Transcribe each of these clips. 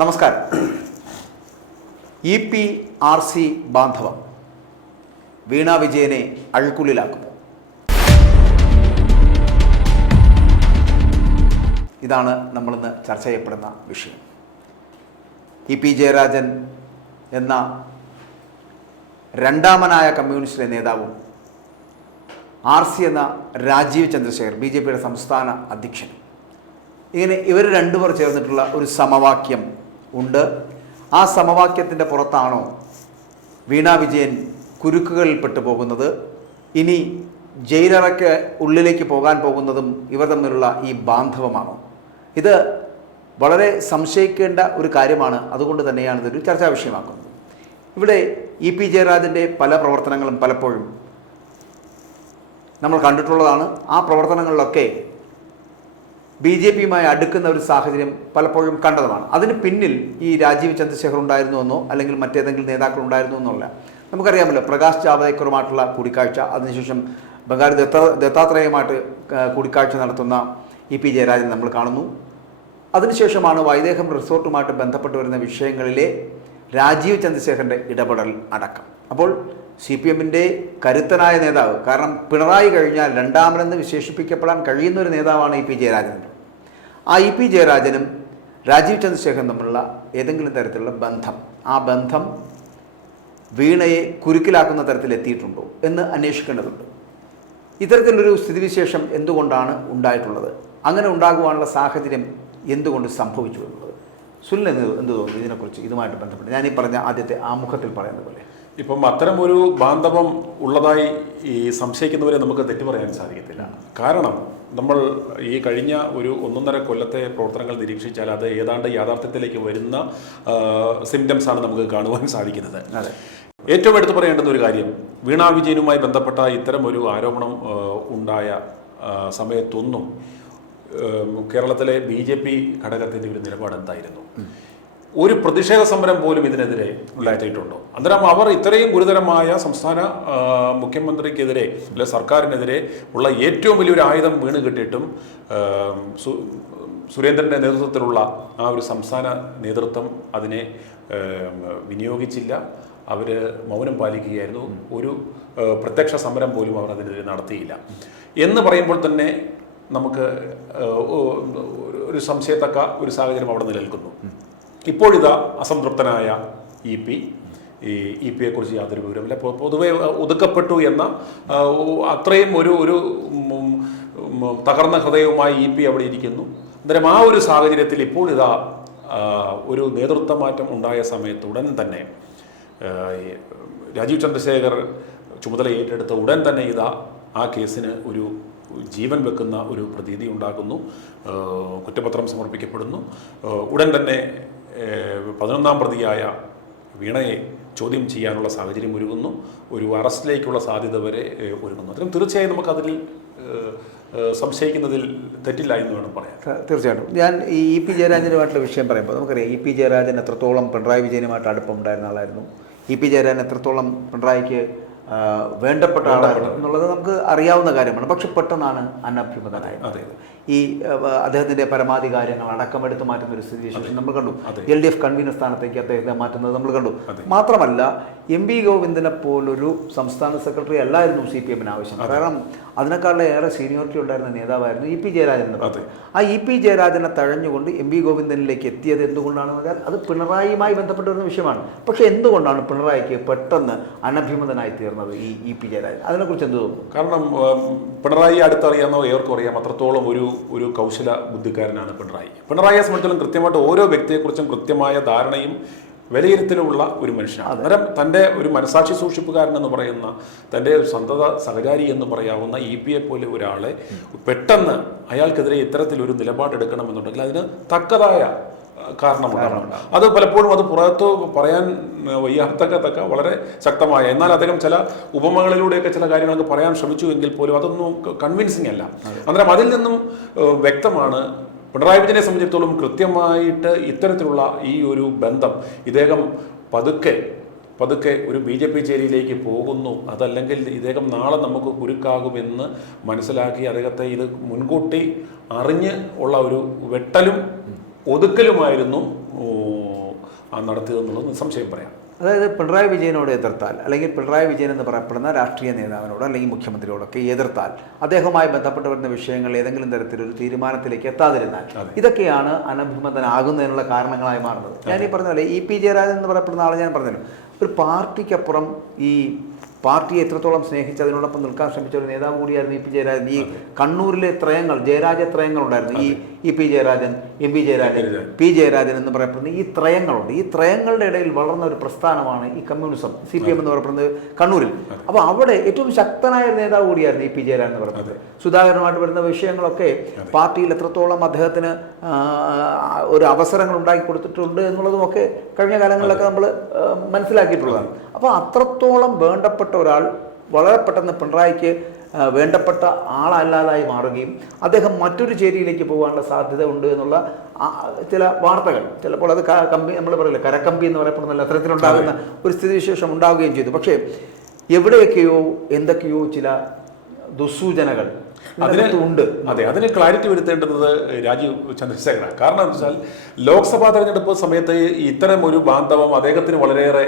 നമസ്കാരം. EPRC ബാന്ധവം വീണ വിജയനെ അഴുക്കുള്ളിലാക്കുമോ? ഇതാണ് നമ്മളിന്ന് ചർച്ച ചെയ്യപ്പെടുന്ന വിഷയം. EP ജയരാജൻ എന്ന രണ്ടാമനായ കമ്മ്യൂണിസ്റ്റിലെ നേതാവും RC എന്ന രാജീവ് ചന്ദ്രശേഖർ BJPയുടെ സംസ്ഥാന അധ്യക്ഷൻ, ഇങ്ങനെ ഇവർ രണ്ടുപേർ ചേർന്നിട്ടുള്ള ഒരു സമവാക്യം ഉണ്ട്. ആ സമവാക്യത്തിൻ്റെ പുറത്താണോ വീണ വിജയൻ കുരുക്കുകളിൽപ്പെട്ടു പോകുന്നത്? ഇനി ജയിലറയ്ക്ക് ഉള്ളിലേക്ക് പോകാൻ പോകുന്നതും ഇവർ തമ്മിലുള്ള ഈ ബാന്ധവമാണോ? ഇത് വളരെ സംശയിക്കേണ്ട ഒരു കാര്യമാണ്. അതുകൊണ്ട് തന്നെയാണ് ഇതൊരു ചർച്ചാ വിഷയമാക്കുന്നത്. ഇവിടെ EP ജയരാജൻ്റെ പല പ്രവർത്തനങ്ങളും പലപ്പോഴും നമ്മൾ കണ്ടിട്ടുള്ളതാണ്. ആ പ്രവർത്തനങ്ങളിലൊക്കെ BJPയുമായി അടുക്കുന്ന ഒരു സാഹചര്യം പലപ്പോഴും കണ്ടതുമാണ്. അതിന് പിന്നിൽ ഈ രാജീവ് ചന്ദ്രശേഖർ ഉണ്ടായിരുന്നുവെന്നോ അല്ലെങ്കിൽ മറ്റേതെങ്കിലും നേതാക്കൾ ഉണ്ടായിരുന്നു എന്നല്ല. നമുക്കറിയാമല്ലോ, പ്രകാശ് ജാവദേക്കറുമായിട്ടുള്ള കൂടിക്കാഴ്ച, അതിനുശേഷം ബംഗാരി ദത്താത്രേയമായിട്ട് കൂടിക്കാഴ്ച നടത്തുന്ന EP ജയരാജൻ നമ്മൾ കാണുന്നു. അതിനുശേഷമാണ് വൈദേഹം റിസോർട്ടുമായിട്ട് ബന്ധപ്പെട്ട് വരുന്ന വിഷയങ്ങളിലെ രാജീവ് ചന്ദ്രശേഖറിൻ്റെ ഇടപെടൽ അടക്കം. അപ്പോൾ CPMൻ്റെ കരുത്തനായ നേതാവ്, കാരണം പിണറായി കഴിഞ്ഞാൽ രണ്ടാമനെന്ന് വിശേഷിപ്പിക്കപ്പെടാൻ കഴിയുന്ന ഒരു നേതാവാണ് EP ജയരാജൻ. ആ EP ജയരാജനും രാജീവ് ചന്ദ്രശേഖരനും തമ്മിലുള്ള ഏതെങ്കിലും തരത്തിലുള്ള ബന്ധം, ആ ബന്ധം വീണയെ കുരുക്കിലാക്കുന്ന തരത്തിലെത്തിയിട്ടുണ്ടോ എന്ന് അന്വേഷിക്കേണ്ടതുണ്ട്. ഇത്തരത്തിലൊരു സ്ഥിതിവിശേഷം എന്തുകൊണ്ടാണ് ഉണ്ടായിട്ടുള്ളത്? അങ്ങനെ ഉണ്ടാകുവാനുള്ള സാഹചര്യം എന്തുകൊണ്ട് സംഭവിച്ചു എന്നുള്ളത് സുനിൽ എന്ത് തോന്നുന്നു ഇതിനെക്കുറിച്ച്? ഇതുമായിട്ട് ബന്ധപ്പെട്ട് ഞാനീ പറഞ്ഞ ആദ്യത്തെ ആമുഖത്തിൽ പറയുന്നത് പോലെ ഇപ്പം അത്തരമൊരു ബാന്ധവം ഉള്ളതായി ഈ സംശയിക്കുന്നവരെ നമുക്ക് തെറ്റു പറയാൻ സാധിക്കത്തില്ല. കാരണം നമ്മൾ ഈ കഴിഞ്ഞ ഒരു 1.5 കൊല്ലത്തെ പ്രവർത്തനങ്ങൾ നിരീക്ഷിച്ചാൽ അത് ഏതാണ്ട് യാഥാർത്ഥ്യത്തിലേക്ക് വരുന്ന സിംറ്റംസാണ് നമുക്ക് കാണുവാൻ സാധിക്കുന്നത്. ഏറ്റവും എടുത്തു പറയേണ്ടുന്ന ഒരു കാര്യം, വീണ വിജയനുമായി ബന്ധപ്പെട്ട ഇത്തരം ഒരു ആരോപണം ഉണ്ടായ സമയത്തൊന്നും കേരളത്തിലെ BJP ഘടകത്തിൻ്റെ ഒരു നിലപാട് എന്തായിരുന്നു? ഒരു പ്രതിഷേധ സമരം പോലും ഇതിനെതിരെ ഉണ്ടായിട്ടുണ്ടോ? അന്നേരം അവർ ഇത്രയും ഗുരുതരമായ സംസ്ഥാന മുഖ്യമന്ത്രിക്കെതിരെ അല്ലെ സർക്കാരിനെതിരെ ഉള്ള ഏറ്റവും വലിയൊരു ആയുധം വീണ് കിട്ടിയിട്ടും സുരേന്ദ്രൻ്റെ നേതൃത്വത്തിലുള്ള ആ ഒരു സംസ്ഥാന നേതൃത്വം അതിനെ വിനിയോഗിച്ചില്ല. അവർ മൗനം പാലിക്കുകയായിരുന്നു. ഒരു പ്രത്യക്ഷ സമരം പോലും അവർ അതിനെതിരെ നടത്തിയില്ല എന്ന് പറയുമ്പോൾ തന്നെ നമുക്ക് ഒരു സംശയത്തക്ക ഒരു സാഹചര്യം അവിടെ നിലനിൽക്കുന്നു. ഇപ്പോഴിതാ അസംതൃപ്തനായ EPയെക്കുറിച്ച് യാതൊരു വിവരമില്ല. പൊതുവെ ഒതുക്കപ്പെട്ടു എന്ന അത്രയും ഒരു തകർന്ന ഹൃദയവുമായി EP അവിടെ ഇരിക്കുന്നു. അന്നേരം ആ ഒരു സാഹചര്യത്തിൽ ഇപ്പോൾ ഇതാ ഒരു നേതൃത്വ മാറ്റം ഉണ്ടായ സമയത്ത് ഉടൻ തന്നെ രാജീവ് ചന്ദ്രശേഖർ ചുമതല ഏറ്റെടുത്ത ഉടൻ തന്നെ ഇതാ ആ കേസിന് ഒരു ജീവൻ വെക്കുന്ന ഒരു പ്രതീതി ഉണ്ടാകുന്നു. കുറ്റപത്രം സമർപ്പിക്കപ്പെടുന്നു. ഉടൻ തന്നെ 11ാം പ്രതിയായ വീണയെ ചോദ്യം ചെയ്യാനുള്ള സാഹചര്യം ഒരുങ്ങുന്നു. ഒരു അറസ്റ്റിലേക്കുള്ള സാധ്യത വരെ ഒരുങ്ങുന്നു. അത്രയും തീർച്ചയായും നമുക്കതിൽ സംശയിക്കുന്നതിൽ തെറ്റില്ല എന്ന് വേണം പറയാൻ. തീർച്ചയായിട്ടും. ഞാൻ ഈ EP ജയരാജനുമായിട്ടുള്ള വിഷയം പറയുമ്പോൾ നമുക്കറിയാം EP ജയരാജൻ എത്രത്തോളം പിണറായി വിജയനുമായിട്ട് അടുപ്പമുണ്ടായിരുന്ന ആളായിരുന്നു. EP ജയരാജൻ എത്രത്തോളം പിണറായിക്ക് വേണ്ടപ്പെട്ട ആളായിരുന്നു എന്നുള്ളത് നമുക്ക് അറിയാവുന്ന കാര്യമാണ്. പക്ഷെ പെട്ടെന്നാണ് അനഭ്യുതനായത്. ഈ അദ്ദേഹത്തിൻ്റെ പരമാധികാരങ്ങൾ അടക്കം എടുത്ത് മാറ്റുന്ന ഒരു സ്ഥിതിവിശേഷം നമ്മൾ കണ്ടു. LDF കൺവീനർ സ്ഥാനത്തേക്ക് അദ്ദേഹത്തെ മാറ്റുന്നത് നമ്മൾ കണ്ടു. മാത്രമല്ല MV ഗോവിന്ദനെ പോലൊരു സംസ്ഥാന സെക്രട്ടറി അല്ലായിരുന്നു CPMന് ആവശ്യം. കാരണം അതിനേക്കാളും ഏറെ സീനിയോറിറ്റി ഉണ്ടായിരുന്ന നേതാവായിരുന്നു EP ജയരാജൻ എന്ന് പറഞ്ഞത്. ആ EP ജയരാജനെ തഴഞ്ഞുകൊണ്ട് MV ഗോവിന്ദനിലേക്ക് എത്തിയത് എന്തുകൊണ്ടാണെന്ന് പറഞ്ഞാൽ അത് പിണറായിയുമായി ബന്ധപ്പെട്ട ഒരു വിഷയമാണ്. പക്ഷേ എന്തുകൊണ്ടാണ് പിണറായിക്ക് പെട്ടെന്ന് അനഭിമതനായി തീർന്നത് ഈ EP ജയരാജൻ? അതിനെക്കുറിച്ച് എന്ത് തോന്നുന്നു? കാരണം പിണറായി അടുത്തറിയാവുന്ന ഏവർക്കും അറിയാം അത്രത്തോളം ഒരു കൗശല ബുദ്ധിക്കാരനാണ് പിണറായി. പിണറായിയെ സംബന്ധിച്ചിടത്തോളം കൃത്യമായിട്ട് ഓരോ വ്യക്തിയെക്കുറിച്ചും കൃത്യമായ ധാരണയും വിലയിരുത്തലുള്ള ഒരു മനുഷ്യനാണ്. അന്നേരം തൻ്റെ ഒരു മനസാക്ഷി സൂക്ഷിപ്പുകാരൻ എന്ന് പറയുന്ന, തൻ്റെ സന്തത സഹചാരി എന്ന് പറയാവുന്ന EPയെ പോലെ ഒരാളെ പെട്ടെന്ന് അയാൾക്കെതിരെ ഇത്തരത്തിലൊരു നിലപാടെടുക്കണമെന്നുണ്ടെങ്കിൽ അതിന് തക്കതായ കാരണമുണ്ടാകണം. അത് പലപ്പോഴും അത് പുറത്ത് പറയാൻ വയ്യാത്തക്ക വളരെ ശക്തമായ, എന്നാൽ അദ്ദേഹം ചില ഉപമകളിലൂടെയൊക്കെ ചില കാര്യങ്ങളൊക്കെ പറയാൻ ശ്രമിച്ചു എങ്കിൽ പോലും അതൊന്നും കൺവിൻസിങ് അല്ല. അന്നേരം അതിൽ നിന്നും വ്യക്തമാണ് പിണറായി വിജയനെ സംബന്ധിച്ചിടത്തോളം കൃത്യമായിട്ട് ഇത്തരത്തിലുള്ള ഈ ഒരു ബന്ധം ഇദ്ദേഹം പതുക്കെ ഒരു BJP ചേരിയിലേക്ക് പോകുന്നു. അതല്ലെങ്കിൽ ഇദ്ദേഹം നാളെ നമുക്ക് കുരുക്കാകുമെന്ന് മനസ്സിലാക്കി അദ്ദേഹത്തെ ഇത് മുൻകൂട്ടി അറിഞ്ഞ് ഉള്ള ഒരു വെട്ടലും ഒതുക്കലുമായിരുന്നു നടത്തിയതെന്നുള്ളത് നിസ്സംശയം പറയാം. അതായത് പിണറായി വിജയനോട് എതിർത്താൽ, അല്ലെങ്കിൽ പിണറായി വിജയൻ എന്ന് പറയപ്പെടുന്ന രാഷ്ട്രീയ നേതാവിനോട് അല്ലെങ്കിൽ മുഖ്യമന്ത്രിയോടൊക്കെ എതിർത്താൽ, അദ്ദേഹവുമായി ബന്ധപ്പെട്ട് വരുന്ന വിഷയങ്ങൾ ഏതെങ്കിലും തരത്തിലൊരു തീരുമാനത്തിലേക്ക് എത്താതിരുന്നാൽ, ഇതൊക്കെയാണ് അനഭിമതനാകുന്നതിനുള്ള കാരണങ്ങളായി മാറുന്നത്. ഞാൻ ഈ പറഞ്ഞ പോലെ ഇ.പി. ജയരാജൻ എന്ന് പറയപ്പെടുന്ന ആളെ ഞാൻ പറഞ്ഞല്ലോ, ഒരു പാർട്ടിക്കപ്പുറം ഈ പാർട്ടിയെ എത്രത്തോളം സ്നേഹിച്ച് അതിനോടൊപ്പം നിൽക്കാൻ ശ്രമിച്ച ഒരു നേതാവ് കൂടിയായിരുന്നു ഇ.പി. ജയരാജൻ. ഈ കണ്ണൂരിലെ ത്രയങ്ങൾ, ജയരാജ ത്രയങ്ങൾ ഉണ്ടായിരുന്നു. ഈ EP. Jayarajan, MP. Jayarajan, P. Jayarajan എന്ന് പറയപ്പെടുന്ന ഈ ത്രയങ്ങളുണ്ട്. ഈ ത്രയങ്ങളുടെ ഇടയിൽ വളർന്ന ഒരു പ്രസ്ഥാനമാണ് ഈ കമ്മ്യൂണിസം, CPM എന്ന് പറയപ്പെടുന്നത് കണ്ണൂരിൽ. അപ്പോൾ അവിടെ ഏറ്റവും ശക്തനായ ഒരു നേതാവ് കൂടിയായിരുന്നു ഇ.പി. ജയരാജൻ എന്ന് പറയുന്നത്. സുധാകരനുമായിട്ട് വരുന്ന വിഷയങ്ങളൊക്കെ പാർട്ടിയിൽ എത്രത്തോളം അദ്ദേഹത്തിന് ഒരു അവസരങ്ങൾ ഉണ്ടാക്കി കൊടുത്തിട്ടുണ്ട് എന്നുള്ളതുമൊക്കെ കഴിഞ്ഞ കാലങ്ങളിലൊക്കെ നമ്മൾ മനസ്സിലാക്കിയിട്ടുള്ളതാണ്. അപ്പോൾ അത്രത്തോളം വേണ്ടപ്പെട്ട ഒരാൾ വളരെ പെട്ടെന്ന് പിണറായിക്ക് വേണ്ടപ്പെട്ട ആളല്ലാതായി മാറുകയും അദ്ദേഹം മറ്റൊരു ചേരിയിലേക്ക് പോകാനുള്ള സാധ്യത ഉണ്ട് എന്നുള്ള ചില വാർത്തകൾ, ചിലപ്പോൾ അത് കമ്പി, നമ്മൾ പറയില്ല കരക്കമ്പി എന്ന് പറയപ്പെടുന്ന അത്തരത്തിലുണ്ടാകുന്ന ഒരു സ്ഥിതിവിശേഷം ഉണ്ടാവുകയും ചെയ്തു. പക്ഷേ എവിടെയൊക്കെയോ എന്തൊക്കെയോ ചില ദുസ്സൂചനകൾ ഉണ്ട്. അതെ, അതിന് ക്ലാരിറ്റി വരുത്തേണ്ടുന്നത് രാജീവ് ചന്ദ്രശേഖരനാണ്. കാരണം എന്താ വെച്ചാൽ ലോക്സഭാ തെരഞ്ഞെടുപ്പ് സമയത്ത് ഇത്തരം ഒരു ബാന്ധവം അദ്ദേഹത്തിന് വളരെയേറെ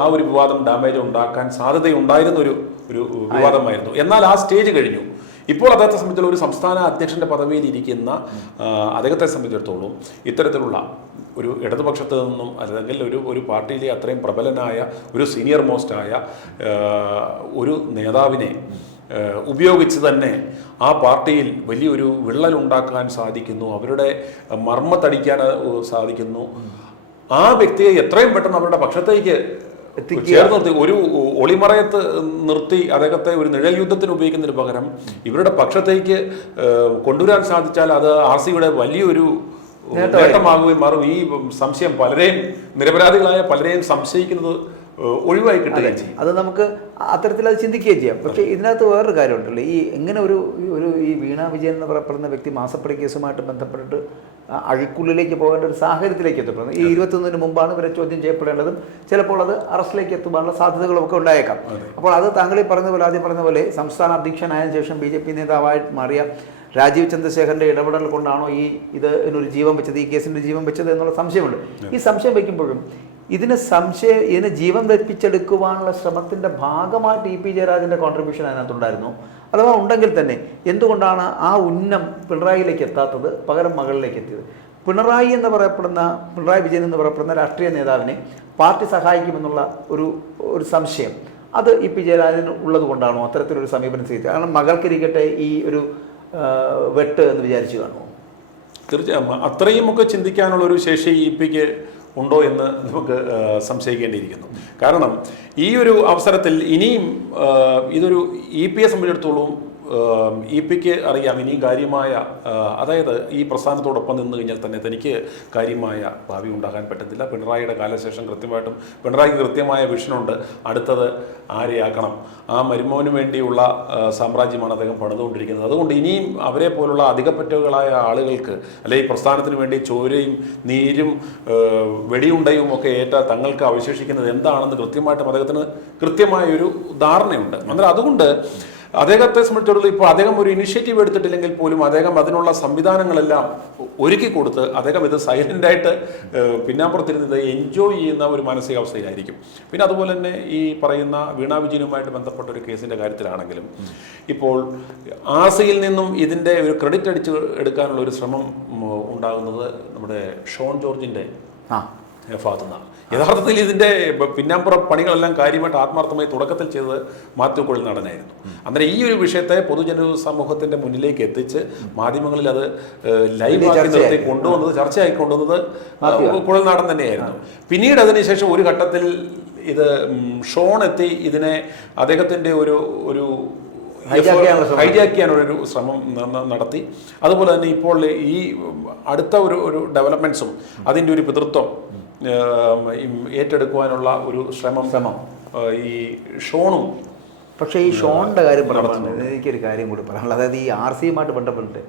ആ ഒരു വിവാദം ഡാമേജ് ഉണ്ടാക്കാൻ സാധ്യതയുണ്ടായിരുന്ന ഒരു വിവാദമായിരുന്നു. എന്നാൽ ആ സ്റ്റേജ് കഴിഞ്ഞു. ഇപ്പോൾ അദ്ദേഹത്തെ സംബന്ധിച്ചുള്ള ഒരു സംസ്ഥാന അധ്യക്ഷന്റെ പദവിയിൽ ഇരിക്കുന്ന അദ്ദേഹത്തെ സംബന്ധിച്ചിടത്തോളം ഇത്തരത്തിലുള്ള ഒരു ഇടതുപക്ഷത്ത് നിന്നും അല്ലെങ്കിൽ ഒരു പാർട്ടിയിലെ അത്രയും പ്രബലനായ ഒരു സീനിയർ മോസ്റ്റായ ഒരു നേതാവിനെ ഉപയോഗിച്ച് തന്നെ ആ പാർട്ടിയിൽ വലിയൊരു വിള്ളലുണ്ടാക്കാൻ സാധിക്കുന്നു, അവരുടെ മർമ്മത്തടിക്കാൻ സാധിക്കുന്നു. ആ വ്യക്തിയെ എത്രയും പെട്ടെന്ന് അവരുടെ പക്ഷത്തേക്ക് ചേർന്ന് നിർത്തി, ഒരു ഒളിമറയത്ത് നിർത്തി അദ്ദേഹത്തെ ഒരു നിഴൽ യുദ്ധത്തിന് ഉപയോഗിക്കുന്നതിന് പകരം ഇവരുടെ പക്ഷത്തേക്ക് കൊണ്ടുവരാൻ സാധിച്ചാൽ അത് RCയുടെ വലിയൊരു നേട്ടമാകുകയും മാറും. ഈ സംശയം പലരെയും, നിരപരാധികളായ പലരെയും സംശയിക്കുന്നത് ഒഴിവായി കിട്ടുകയും ചെയ്യും. അത് നമുക്ക് അത്തരത്തിൽ അത് ചിന്തിക്കുകയും ചെയ്യാം. പക്ഷേ ഇതിനകത്ത് വേറൊരു കാര്യമുണ്ടല്ലോ, ഈ എങ്ങനെ ഒരു ഈ വീണ വിജയൻ എന്ന് പറയപ്പെടുന്ന വ്യക്തി മാസപ്പടി കേസുമായിട്ട് ബന്ധപ്പെട്ടിട്ട് അഴിക്കുള്ളിലേക്ക് പോകേണ്ട ഒരു സാഹചര്യത്തിലേക്ക് എത്തപ്പെടുന്നത്. ഈ 21-ന് മുമ്പാണ് ഇവരെ ചോദ്യം ചെയ്യപ്പെടേണ്ടതും ചിലപ്പോൾ അത് അറസ്റ്റിലേക്ക് എത്തുവാനുള്ള സാധ്യതകളൊക്കെ ഉണ്ടായേക്കാം. അപ്പോൾ അത് താങ്കൾ ഈ പറഞ്ഞ പോലെ, ആദ്യം പറഞ്ഞ പോലെ സംസ്ഥാന അധ്യക്ഷനായതിനു ശേഷം BJP നേതാവായി മാറിയ രാജീവ് ചന്ദ്രശേഖരൻ്റെ ഇടപെടൽ കൊണ്ടാണോ ഇതിനൊരു ജീവൻ വെച്ചത്, ഈ കേസിൻ്റെ ജീവൻ വെച്ചത് എന്നുള്ള സംശയമുണ്ട്. ഈ സംശയം വയ്ക്കുമ്പോഴും ഇതിന് ജീവൻ വെപ്പിച്ചെടുക്കുവാനുള്ള ശ്രമത്തിൻ്റെ ഭാഗമായിട്ട് ഇ.പി. ജയരാജൻ്റെ കോൺട്രിബ്യൂഷൻ അതിനകത്തുണ്ടായിരുന്നു. അഥവാ ഉണ്ടെങ്കിൽ തന്നെ എന്തുകൊണ്ടാണ് ആ ഉന്നം പിണറായിയിലേക്ക് എത്താത്തത്, പകരം മകളിലേക്ക് എത്തിയത്? പിണറായി വിജയൻ എന്ന് പറയപ്പെടുന്ന രാഷ്ട്രീയ നേതാവിനെ പാർട്ടി സഹായിക്കുമെന്നുള്ള ഒരു സംശയം അത് ഇ.പി. ജയരാജന് ഉള്ളത് കൊണ്ടാണോ അത്തരത്തിലൊരു സമീപനം സ്വീകരിച്ചത്? കാരണം മകൾക്കിരിക്കട്ടെ ഈ ഒരു വെട്ട് എന്ന് വിചാരിച്ചു കാണുമോ? തീർച്ചയായും അത്രയുമൊക്കെ ചിന്തിക്കാനുള്ളൊരു ശേഷി ഇ.പിക്ക് ഉണ്ടോ എന്ന് നമുക്ക് സംശയിക്കേണ്ടിയിരിക്കുന്നു. കാരണം ഈ ഒരു അവസരത്തിൽ ഇനിയും ഇതൊരു ഇ.പിയെ സംബന്ധിച്ചിടത്തോളം ഇ.പിക്ക് അറിയാം ഇനി കാര്യമായ, അതായത് ഈ പ്രസ്ഥാനത്തോടൊപ്പം നിന്ന് കഴിഞ്ഞാൽ തന്നെ തനിക്ക് കാര്യമായ ഭാവി ഉണ്ടാകാൻ പറ്റത്തില്ല. പിണറായിയുടെ കാലശേഷം പിണറായിക്ക് കൃത്യമായ വിഷനുണ്ട്. അടുത്തത് ആരെയാക്കണം, ആ മരുമോന് വേണ്ടിയുള്ള സാമ്രാജ്യമാണ് അദ്ദേഹം പണിതുകൊണ്ടിരിക്കുന്നത്. അതുകൊണ്ട് ഇനിയും അവരെ പോലുള്ള അധികപ്പറ്റുകളായ ആളുകൾക്ക്, അല്ലെങ്കിൽ ഈ പ്രസ്ഥാനത്തിന് വേണ്ടി ചോരയും നീരും വെടിയുണ്ടയും ഒക്കെ ഏറ്റ തങ്ങൾക്ക് അവശേഷിക്കുന്നത് എന്താണെന്ന് കൃത്യമായിട്ടും അദ്ദേഹത്തിന് കൃത്യമായൊരു ധാരണയുണ്ട്. അന്നേരം അതുകൊണ്ട് അദ്ദേഹത്തെ സംബന്ധിച്ചിടത്തോളം ഇപ്പോൾ അദ്ദേഹം ഒരു ഇനിഷ്യേറ്റീവ് എടുത്തിട്ടില്ലെങ്കിൽ പോലും അദ്ദേഹം അതിനുള്ള സംവിധാനങ്ങളെല്ലാം ഒരുക്കി കൊടുത്ത് അദ്ദേഹം ഇത് സൈലൻ്റായിട്ട് പിന്നാമ്പുറത്തിരുന്നത് എൻജോയ് ചെയ്യുന്ന ഒരു മാനസികാവസ്ഥയിലായിരിക്കും. പിന്നെ അതുപോലെ തന്നെ ഈ പറയുന്ന വീണ വിജയനുമായിട്ട് ബന്ധപ്പെട്ട ഒരു കേസിൻ്റെ കാര്യത്തിലാണെങ്കിലും ഇപ്പോൾ RCയിൽ നിന്നും ഇതിൻ്റെ ഒരു ക്രെഡിറ്റ് അടിച്ച് എടുക്കാനുള്ള ഒരു ശ്രമം ഉണ്ടാകുന്നത് നമ്മുടെ ഷോൺ ജോർജിൻ്റെ ഭാഗത്തു നിന്നാണ്. യഥാർത്ഥത്തിൽ ഇതിൻ്റെ പിന്നാമ്പുറ പണികളെല്ലാം കാര്യമായിട്ട് ആത്മാർത്ഥമായി തുടക്കത്തിൽ ചെയ്തത് മാത്യു കുഴൽനാടനായിരുന്നു. അന്നേരം ഈ ഒരു വിഷയത്തെ പൊതുജന സമൂഹത്തിൻ്റെ മുന്നിലേക്ക് എത്തിച്ച് മാധ്യമങ്ങളിൽ അത് ലൈവാക്കി നിർത്തി കൊണ്ടുവന്നത്, ചർച്ചയായി കൊണ്ടുവന്നത് കുഴൽനാടൻ തന്നെയായിരുന്നു. പിന്നീട് അതിനുശേഷം ഒരു ഘട്ടത്തിൽ ഇത് ഷോൺ എത്തി ഇതിനെ അദ്ദേഹത്തിൻ്റെ ഒരു ഹൈജാക്കിയാനൊരു ശ്രമം നടത്തി. അതുപോലെ തന്നെ ഇപ്പോൾ ഈ അടുത്ത ഒരു ഡെവലപ്മെൻറ്റ്സും അതിൻ്റെ ഒരു പിതൃത്വം ഏറ്റെടുക്കുവാനുള്ള ഒരു ശ്രമം ഈ ഷോണും. പക്ഷേ ഈ ഷോണിൻ്റെ കാര്യം പറയുന്നത് എനിക്കൊരു കാര്യം കൂടി പറയാനുള്ളത്, അതായത് ഈ RCയുമായിട്ട് ബന്ധപ്പെട്ടിട്ട്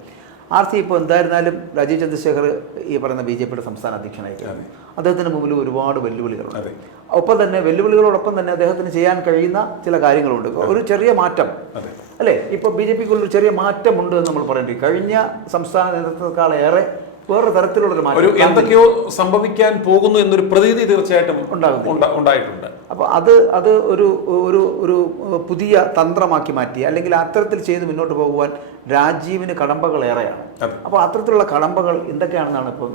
RC ഇപ്പോൾ എന്തായിരുന്നാലും രാജീവ് ചന്ദ്രശേഖർ ഈ പറയുന്ന BJPയുടെ സംസ്ഥാന അധ്യക്ഷനായി കഴിഞ്ഞു. അദ്ദേഹത്തിന് മുമ്പിൽ ഒരുപാട് വെല്ലുവിളികളുണ്ട്. ഒപ്പം തന്നെ വെല്ലുവിളികളോടൊപ്പം തന്നെ അദ്ദേഹത്തിന് ചെയ്യാൻ കഴിയുന്ന ചില കാര്യങ്ങളുണ്ട്. ഒരു ചെറിയ മാറ്റം അല്ലേ, ഇപ്പോൾ BJPക്കുള്ളൊരു ചെറിയ മാറ്റമുണ്ട് എന്ന് നമ്മൾ പറയേണ്ടി. കഴിഞ്ഞ സംസ്ഥാന നേതൃത്വത്തെക്കാളേറെ വേറൊരു തരത്തിലുള്ളൊരു ഒരു മാറ്റം എന്തൊക്കെയോ സംഭവിക്കാൻ പോകുന്നു എന്നൊരു പ്രതീതി തീർച്ചയായിട്ടും ഉണ്ടായിട്ടുണ്ട്. അപ്പോൾ അത് ഒരു ഒരു ഒരു പുതിയ തന്ത്രമാക്കി മാറ്റി, അല്ലെങ്കിൽ അത്തരത്തിൽ ചെയ്ത് മുന്നോട്ട് പോകുവാൻ രാജീവിന് കടമ്പകൾ ഏറെയാണ്. അപ്പോൾ അത്തരത്തിലുള്ള കടമ്പകൾ എന്തൊക്കെയാണെന്നാണ് ഇപ്പോൾ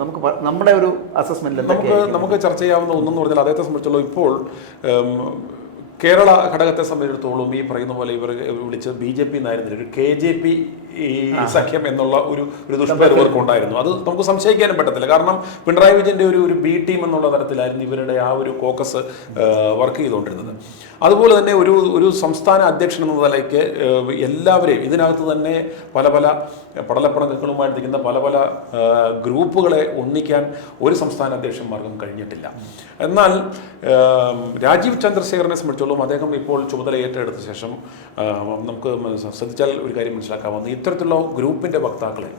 നമ്മുടെ ഒരു അസസ്മെന്റിൽ നമുക്ക് ചർച്ച ചെയ്യാവുന്ന ഒന്നെന്ന് പറഞ്ഞാൽ അദ്ദേഹത്തെ സംബന്ധിച്ചുള്ള ഇപ്പോൾ കേരള ഘടകത്തെ സംബന്ധിച്ചിടത്തോളം ഈ പറയുന്ന പോലെ ഇവർ വിളിച്ച് BJP എന്നായിരുന്നില്ല, ഒരു KJP ഈ സഖ്യം എന്നുള്ള ഒരു ദുഷ്പേര് ഇവർക്ക് ഉണ്ടായിരുന്നു. അത് നമുക്ക് സംശയിക്കാനും പറ്റത്തില്ല. കാരണം പിണറായി വിജയന്റെ ഒരു B ടീം എന്നുള്ള തരത്തിലായിരുന്നു ഇവരുടെ ആ ഒരു കോക്കസ് വർക്ക് ചെയ്തുകൊണ്ടിരുന്നത്. അതുപോലെ തന്നെ ഒരു സംസ്ഥാന അധ്യക്ഷൻ എന്ന നിലയ്ക്ക് എല്ലാവരെയും ഇതിനകത്ത് തന്നെ പല പടലപ്പണങ്ങളുമായി നിൽക്കുന്ന പല ഗ്രൂപ്പുകളെ ഒന്നിക്കാൻ ഒരു സംസ്ഥാന അധ്യക്ഷന്മാർക്കും കഴിഞ്ഞിട്ടില്ല. എന്നാൽ രാജീവ് ചന്ദ്രശേഖരനെ സംബന്ധിച്ചോളം അദ്ദേഹം ഇപ്പോൾ ചുമതല ഏറ്റെടുത്ത ശേഷം നമുക്ക് ശ്രദ്ധിച്ചാൽ ഒരു കാര്യം മനസ്സിലാക്കാവുന്ന ഇത്തരത്തിലുള്ള ഗ്രൂപ്പിന്റെ വക്താക്കളെ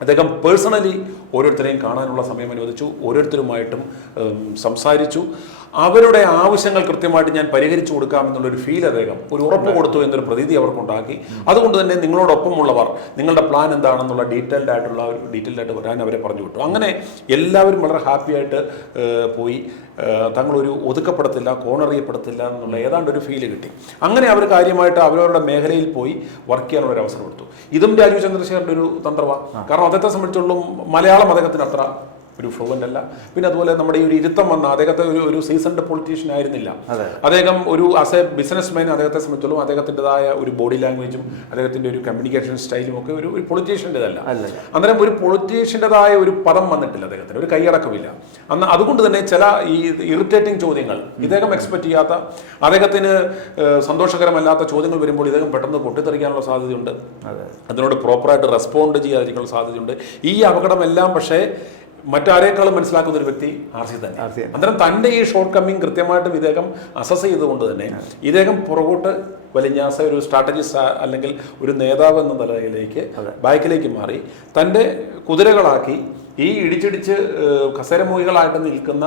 അദ്ദേഹം പേഴ്സണലി ഓരോരുത്തരെയും കാണാനുള്ള സമയം അനുവദിച്ചു, ഓരോരുത്തരുമായിട്ടും സംസാരിച്ചു. അവരുടെ ആവശ്യങ്ങൾ കൃത്യമായിട്ട് ഞാൻ പരിഹരിച്ചു കൊടുക്കാമെന്നുള്ളൊരു ഫീൽ അദ്ദേഹം ഒരു ഉറപ്പ് കൊടുത്തു എന്നൊരു പ്രതീതി അവർക്കുണ്ടാക്കി. അതുകൊണ്ട് തന്നെ നിങ്ങളോടൊപ്പമുള്ളവർ നിങ്ങളുടെ പ്ലാൻ എന്താണെന്നുള്ള ഡീറ്റെയിൽഡ് ആയിട്ട് വരാൻ അവരെ പറഞ്ഞു വിട്ടു. അങ്ങനെ എല്ലാവരും വളരെ ഹാപ്പി ആയിട്ട് പോയി. തങ്ങളൊരു ഒതുക്കപ്പെടത്തില്ല, കോണറിയപ്പെടത്തില്ല എന്നുള്ള ഏതാണ്ട് ഒരു ഫീല് കിട്ടി. അങ്ങനെ അവർ കാര്യമായിട്ട് അവരവരുടെ മേഖലയിൽ പോയി വർക്ക് ചെയ്യാനുള്ള ഒരു അവസരം കൊടുത്തു. ഇതും രാജീവ് ചന്ദ്രശേഖരൻ്റെ ഒരു തന്ത്രമാണ്. കാരണം അദ്ദേഹത്തെ സംബന്ധിച്ചുള്ള മലയാളം അദ്ദേഹത്തിന് അത്ര ഒരു ഫ്ലുവൻ്റ് അല്ല. പിന്നെ അതുപോലെ നമ്മുടെ ഈ ഒരു ഇരുത്തം വന്ന അദ്ദേഹത്തെ ഒരു സീസൺഡ് പൊളിറ്റീഷ്യൻ ആയിരുന്നില്ല. അദ്ദേഹം ഒരു ആസ് എ ബിസിനസ് മാൻ അദ്ദേഹത്തെ സംബന്ധിച്ചോളം അദ്ദേഹത്തിൻ്റെതായ ഒരു ബോഡി ലാംഗ്വേജും അദ്ദേഹത്തിൻ്റെ ഒരു കമ്മ്യൂണിക്കേഷൻ സ്റ്റൈലും ഒക്കെ ഒരു പൊളിറ്റീഷ്യൻ്റെതല്ല. അന്നേരം ഒരു പൊളിറ്റീഷ്യൻ്റെതായ ഒരു പദം വന്നിട്ടില്ല അദ്ദേഹത്തിന്, ഒരു കൈയടക്കമില്ല. അതുകൊണ്ട് തന്നെ ചില ഈ ഇറിറ്റേറ്റിംഗ് ചോദ്യങ്ങൾ ഇദ്ദേഹം എക്സ്പെക്ട് ചെയ്യാത്ത, അദ്ദേഹത്തിന് സന്തോഷകരമല്ലാത്ത ചോദ്യങ്ങൾ വരുമ്പോൾ ഇദ്ദേഹം പെട്ടെന്ന് പൊട്ടിത്തെറിക്കാനുള്ള സാധ്യതയുണ്ട്. അതിനോട് പ്രോപ്പറായിട്ട് റെസ്പോണ്ട് ചെയ്യാതിരിക്കാനുള്ള സാധ്യതയുണ്ട്. ഈ അപകടമെല്ലാം പക്ഷേ മറ്റാരേക്കാളും മനസ്സിലാക്കുന്ന ഒരു വ്യക്തി RC തന്നെ. അന്നേരം തൻ്റെ ഈ ഷോർട്ട് കമ്മിങ് കൃത്യമായിട്ടും ഇദ്ദേഹം അസസ് ചെയ്തുകൊണ്ട് തന്നെ ഇദ്ദേഹം പുറകോട്ട് വലിഞ്ഞ ഒരു സ്ട്രാറ്റജിസ്റ്റ് അല്ലെങ്കിൽ ഒരു നേതാവ് എന്ന നിലയിലേക്ക് ബാക്കിലേക്ക് മാറി തൻ്റെ കുതിരകളാക്കി ഈ ഇടിച്ചിടിച്ച് കസരമൂഹികളായിട്ട് നിൽക്കുന്ന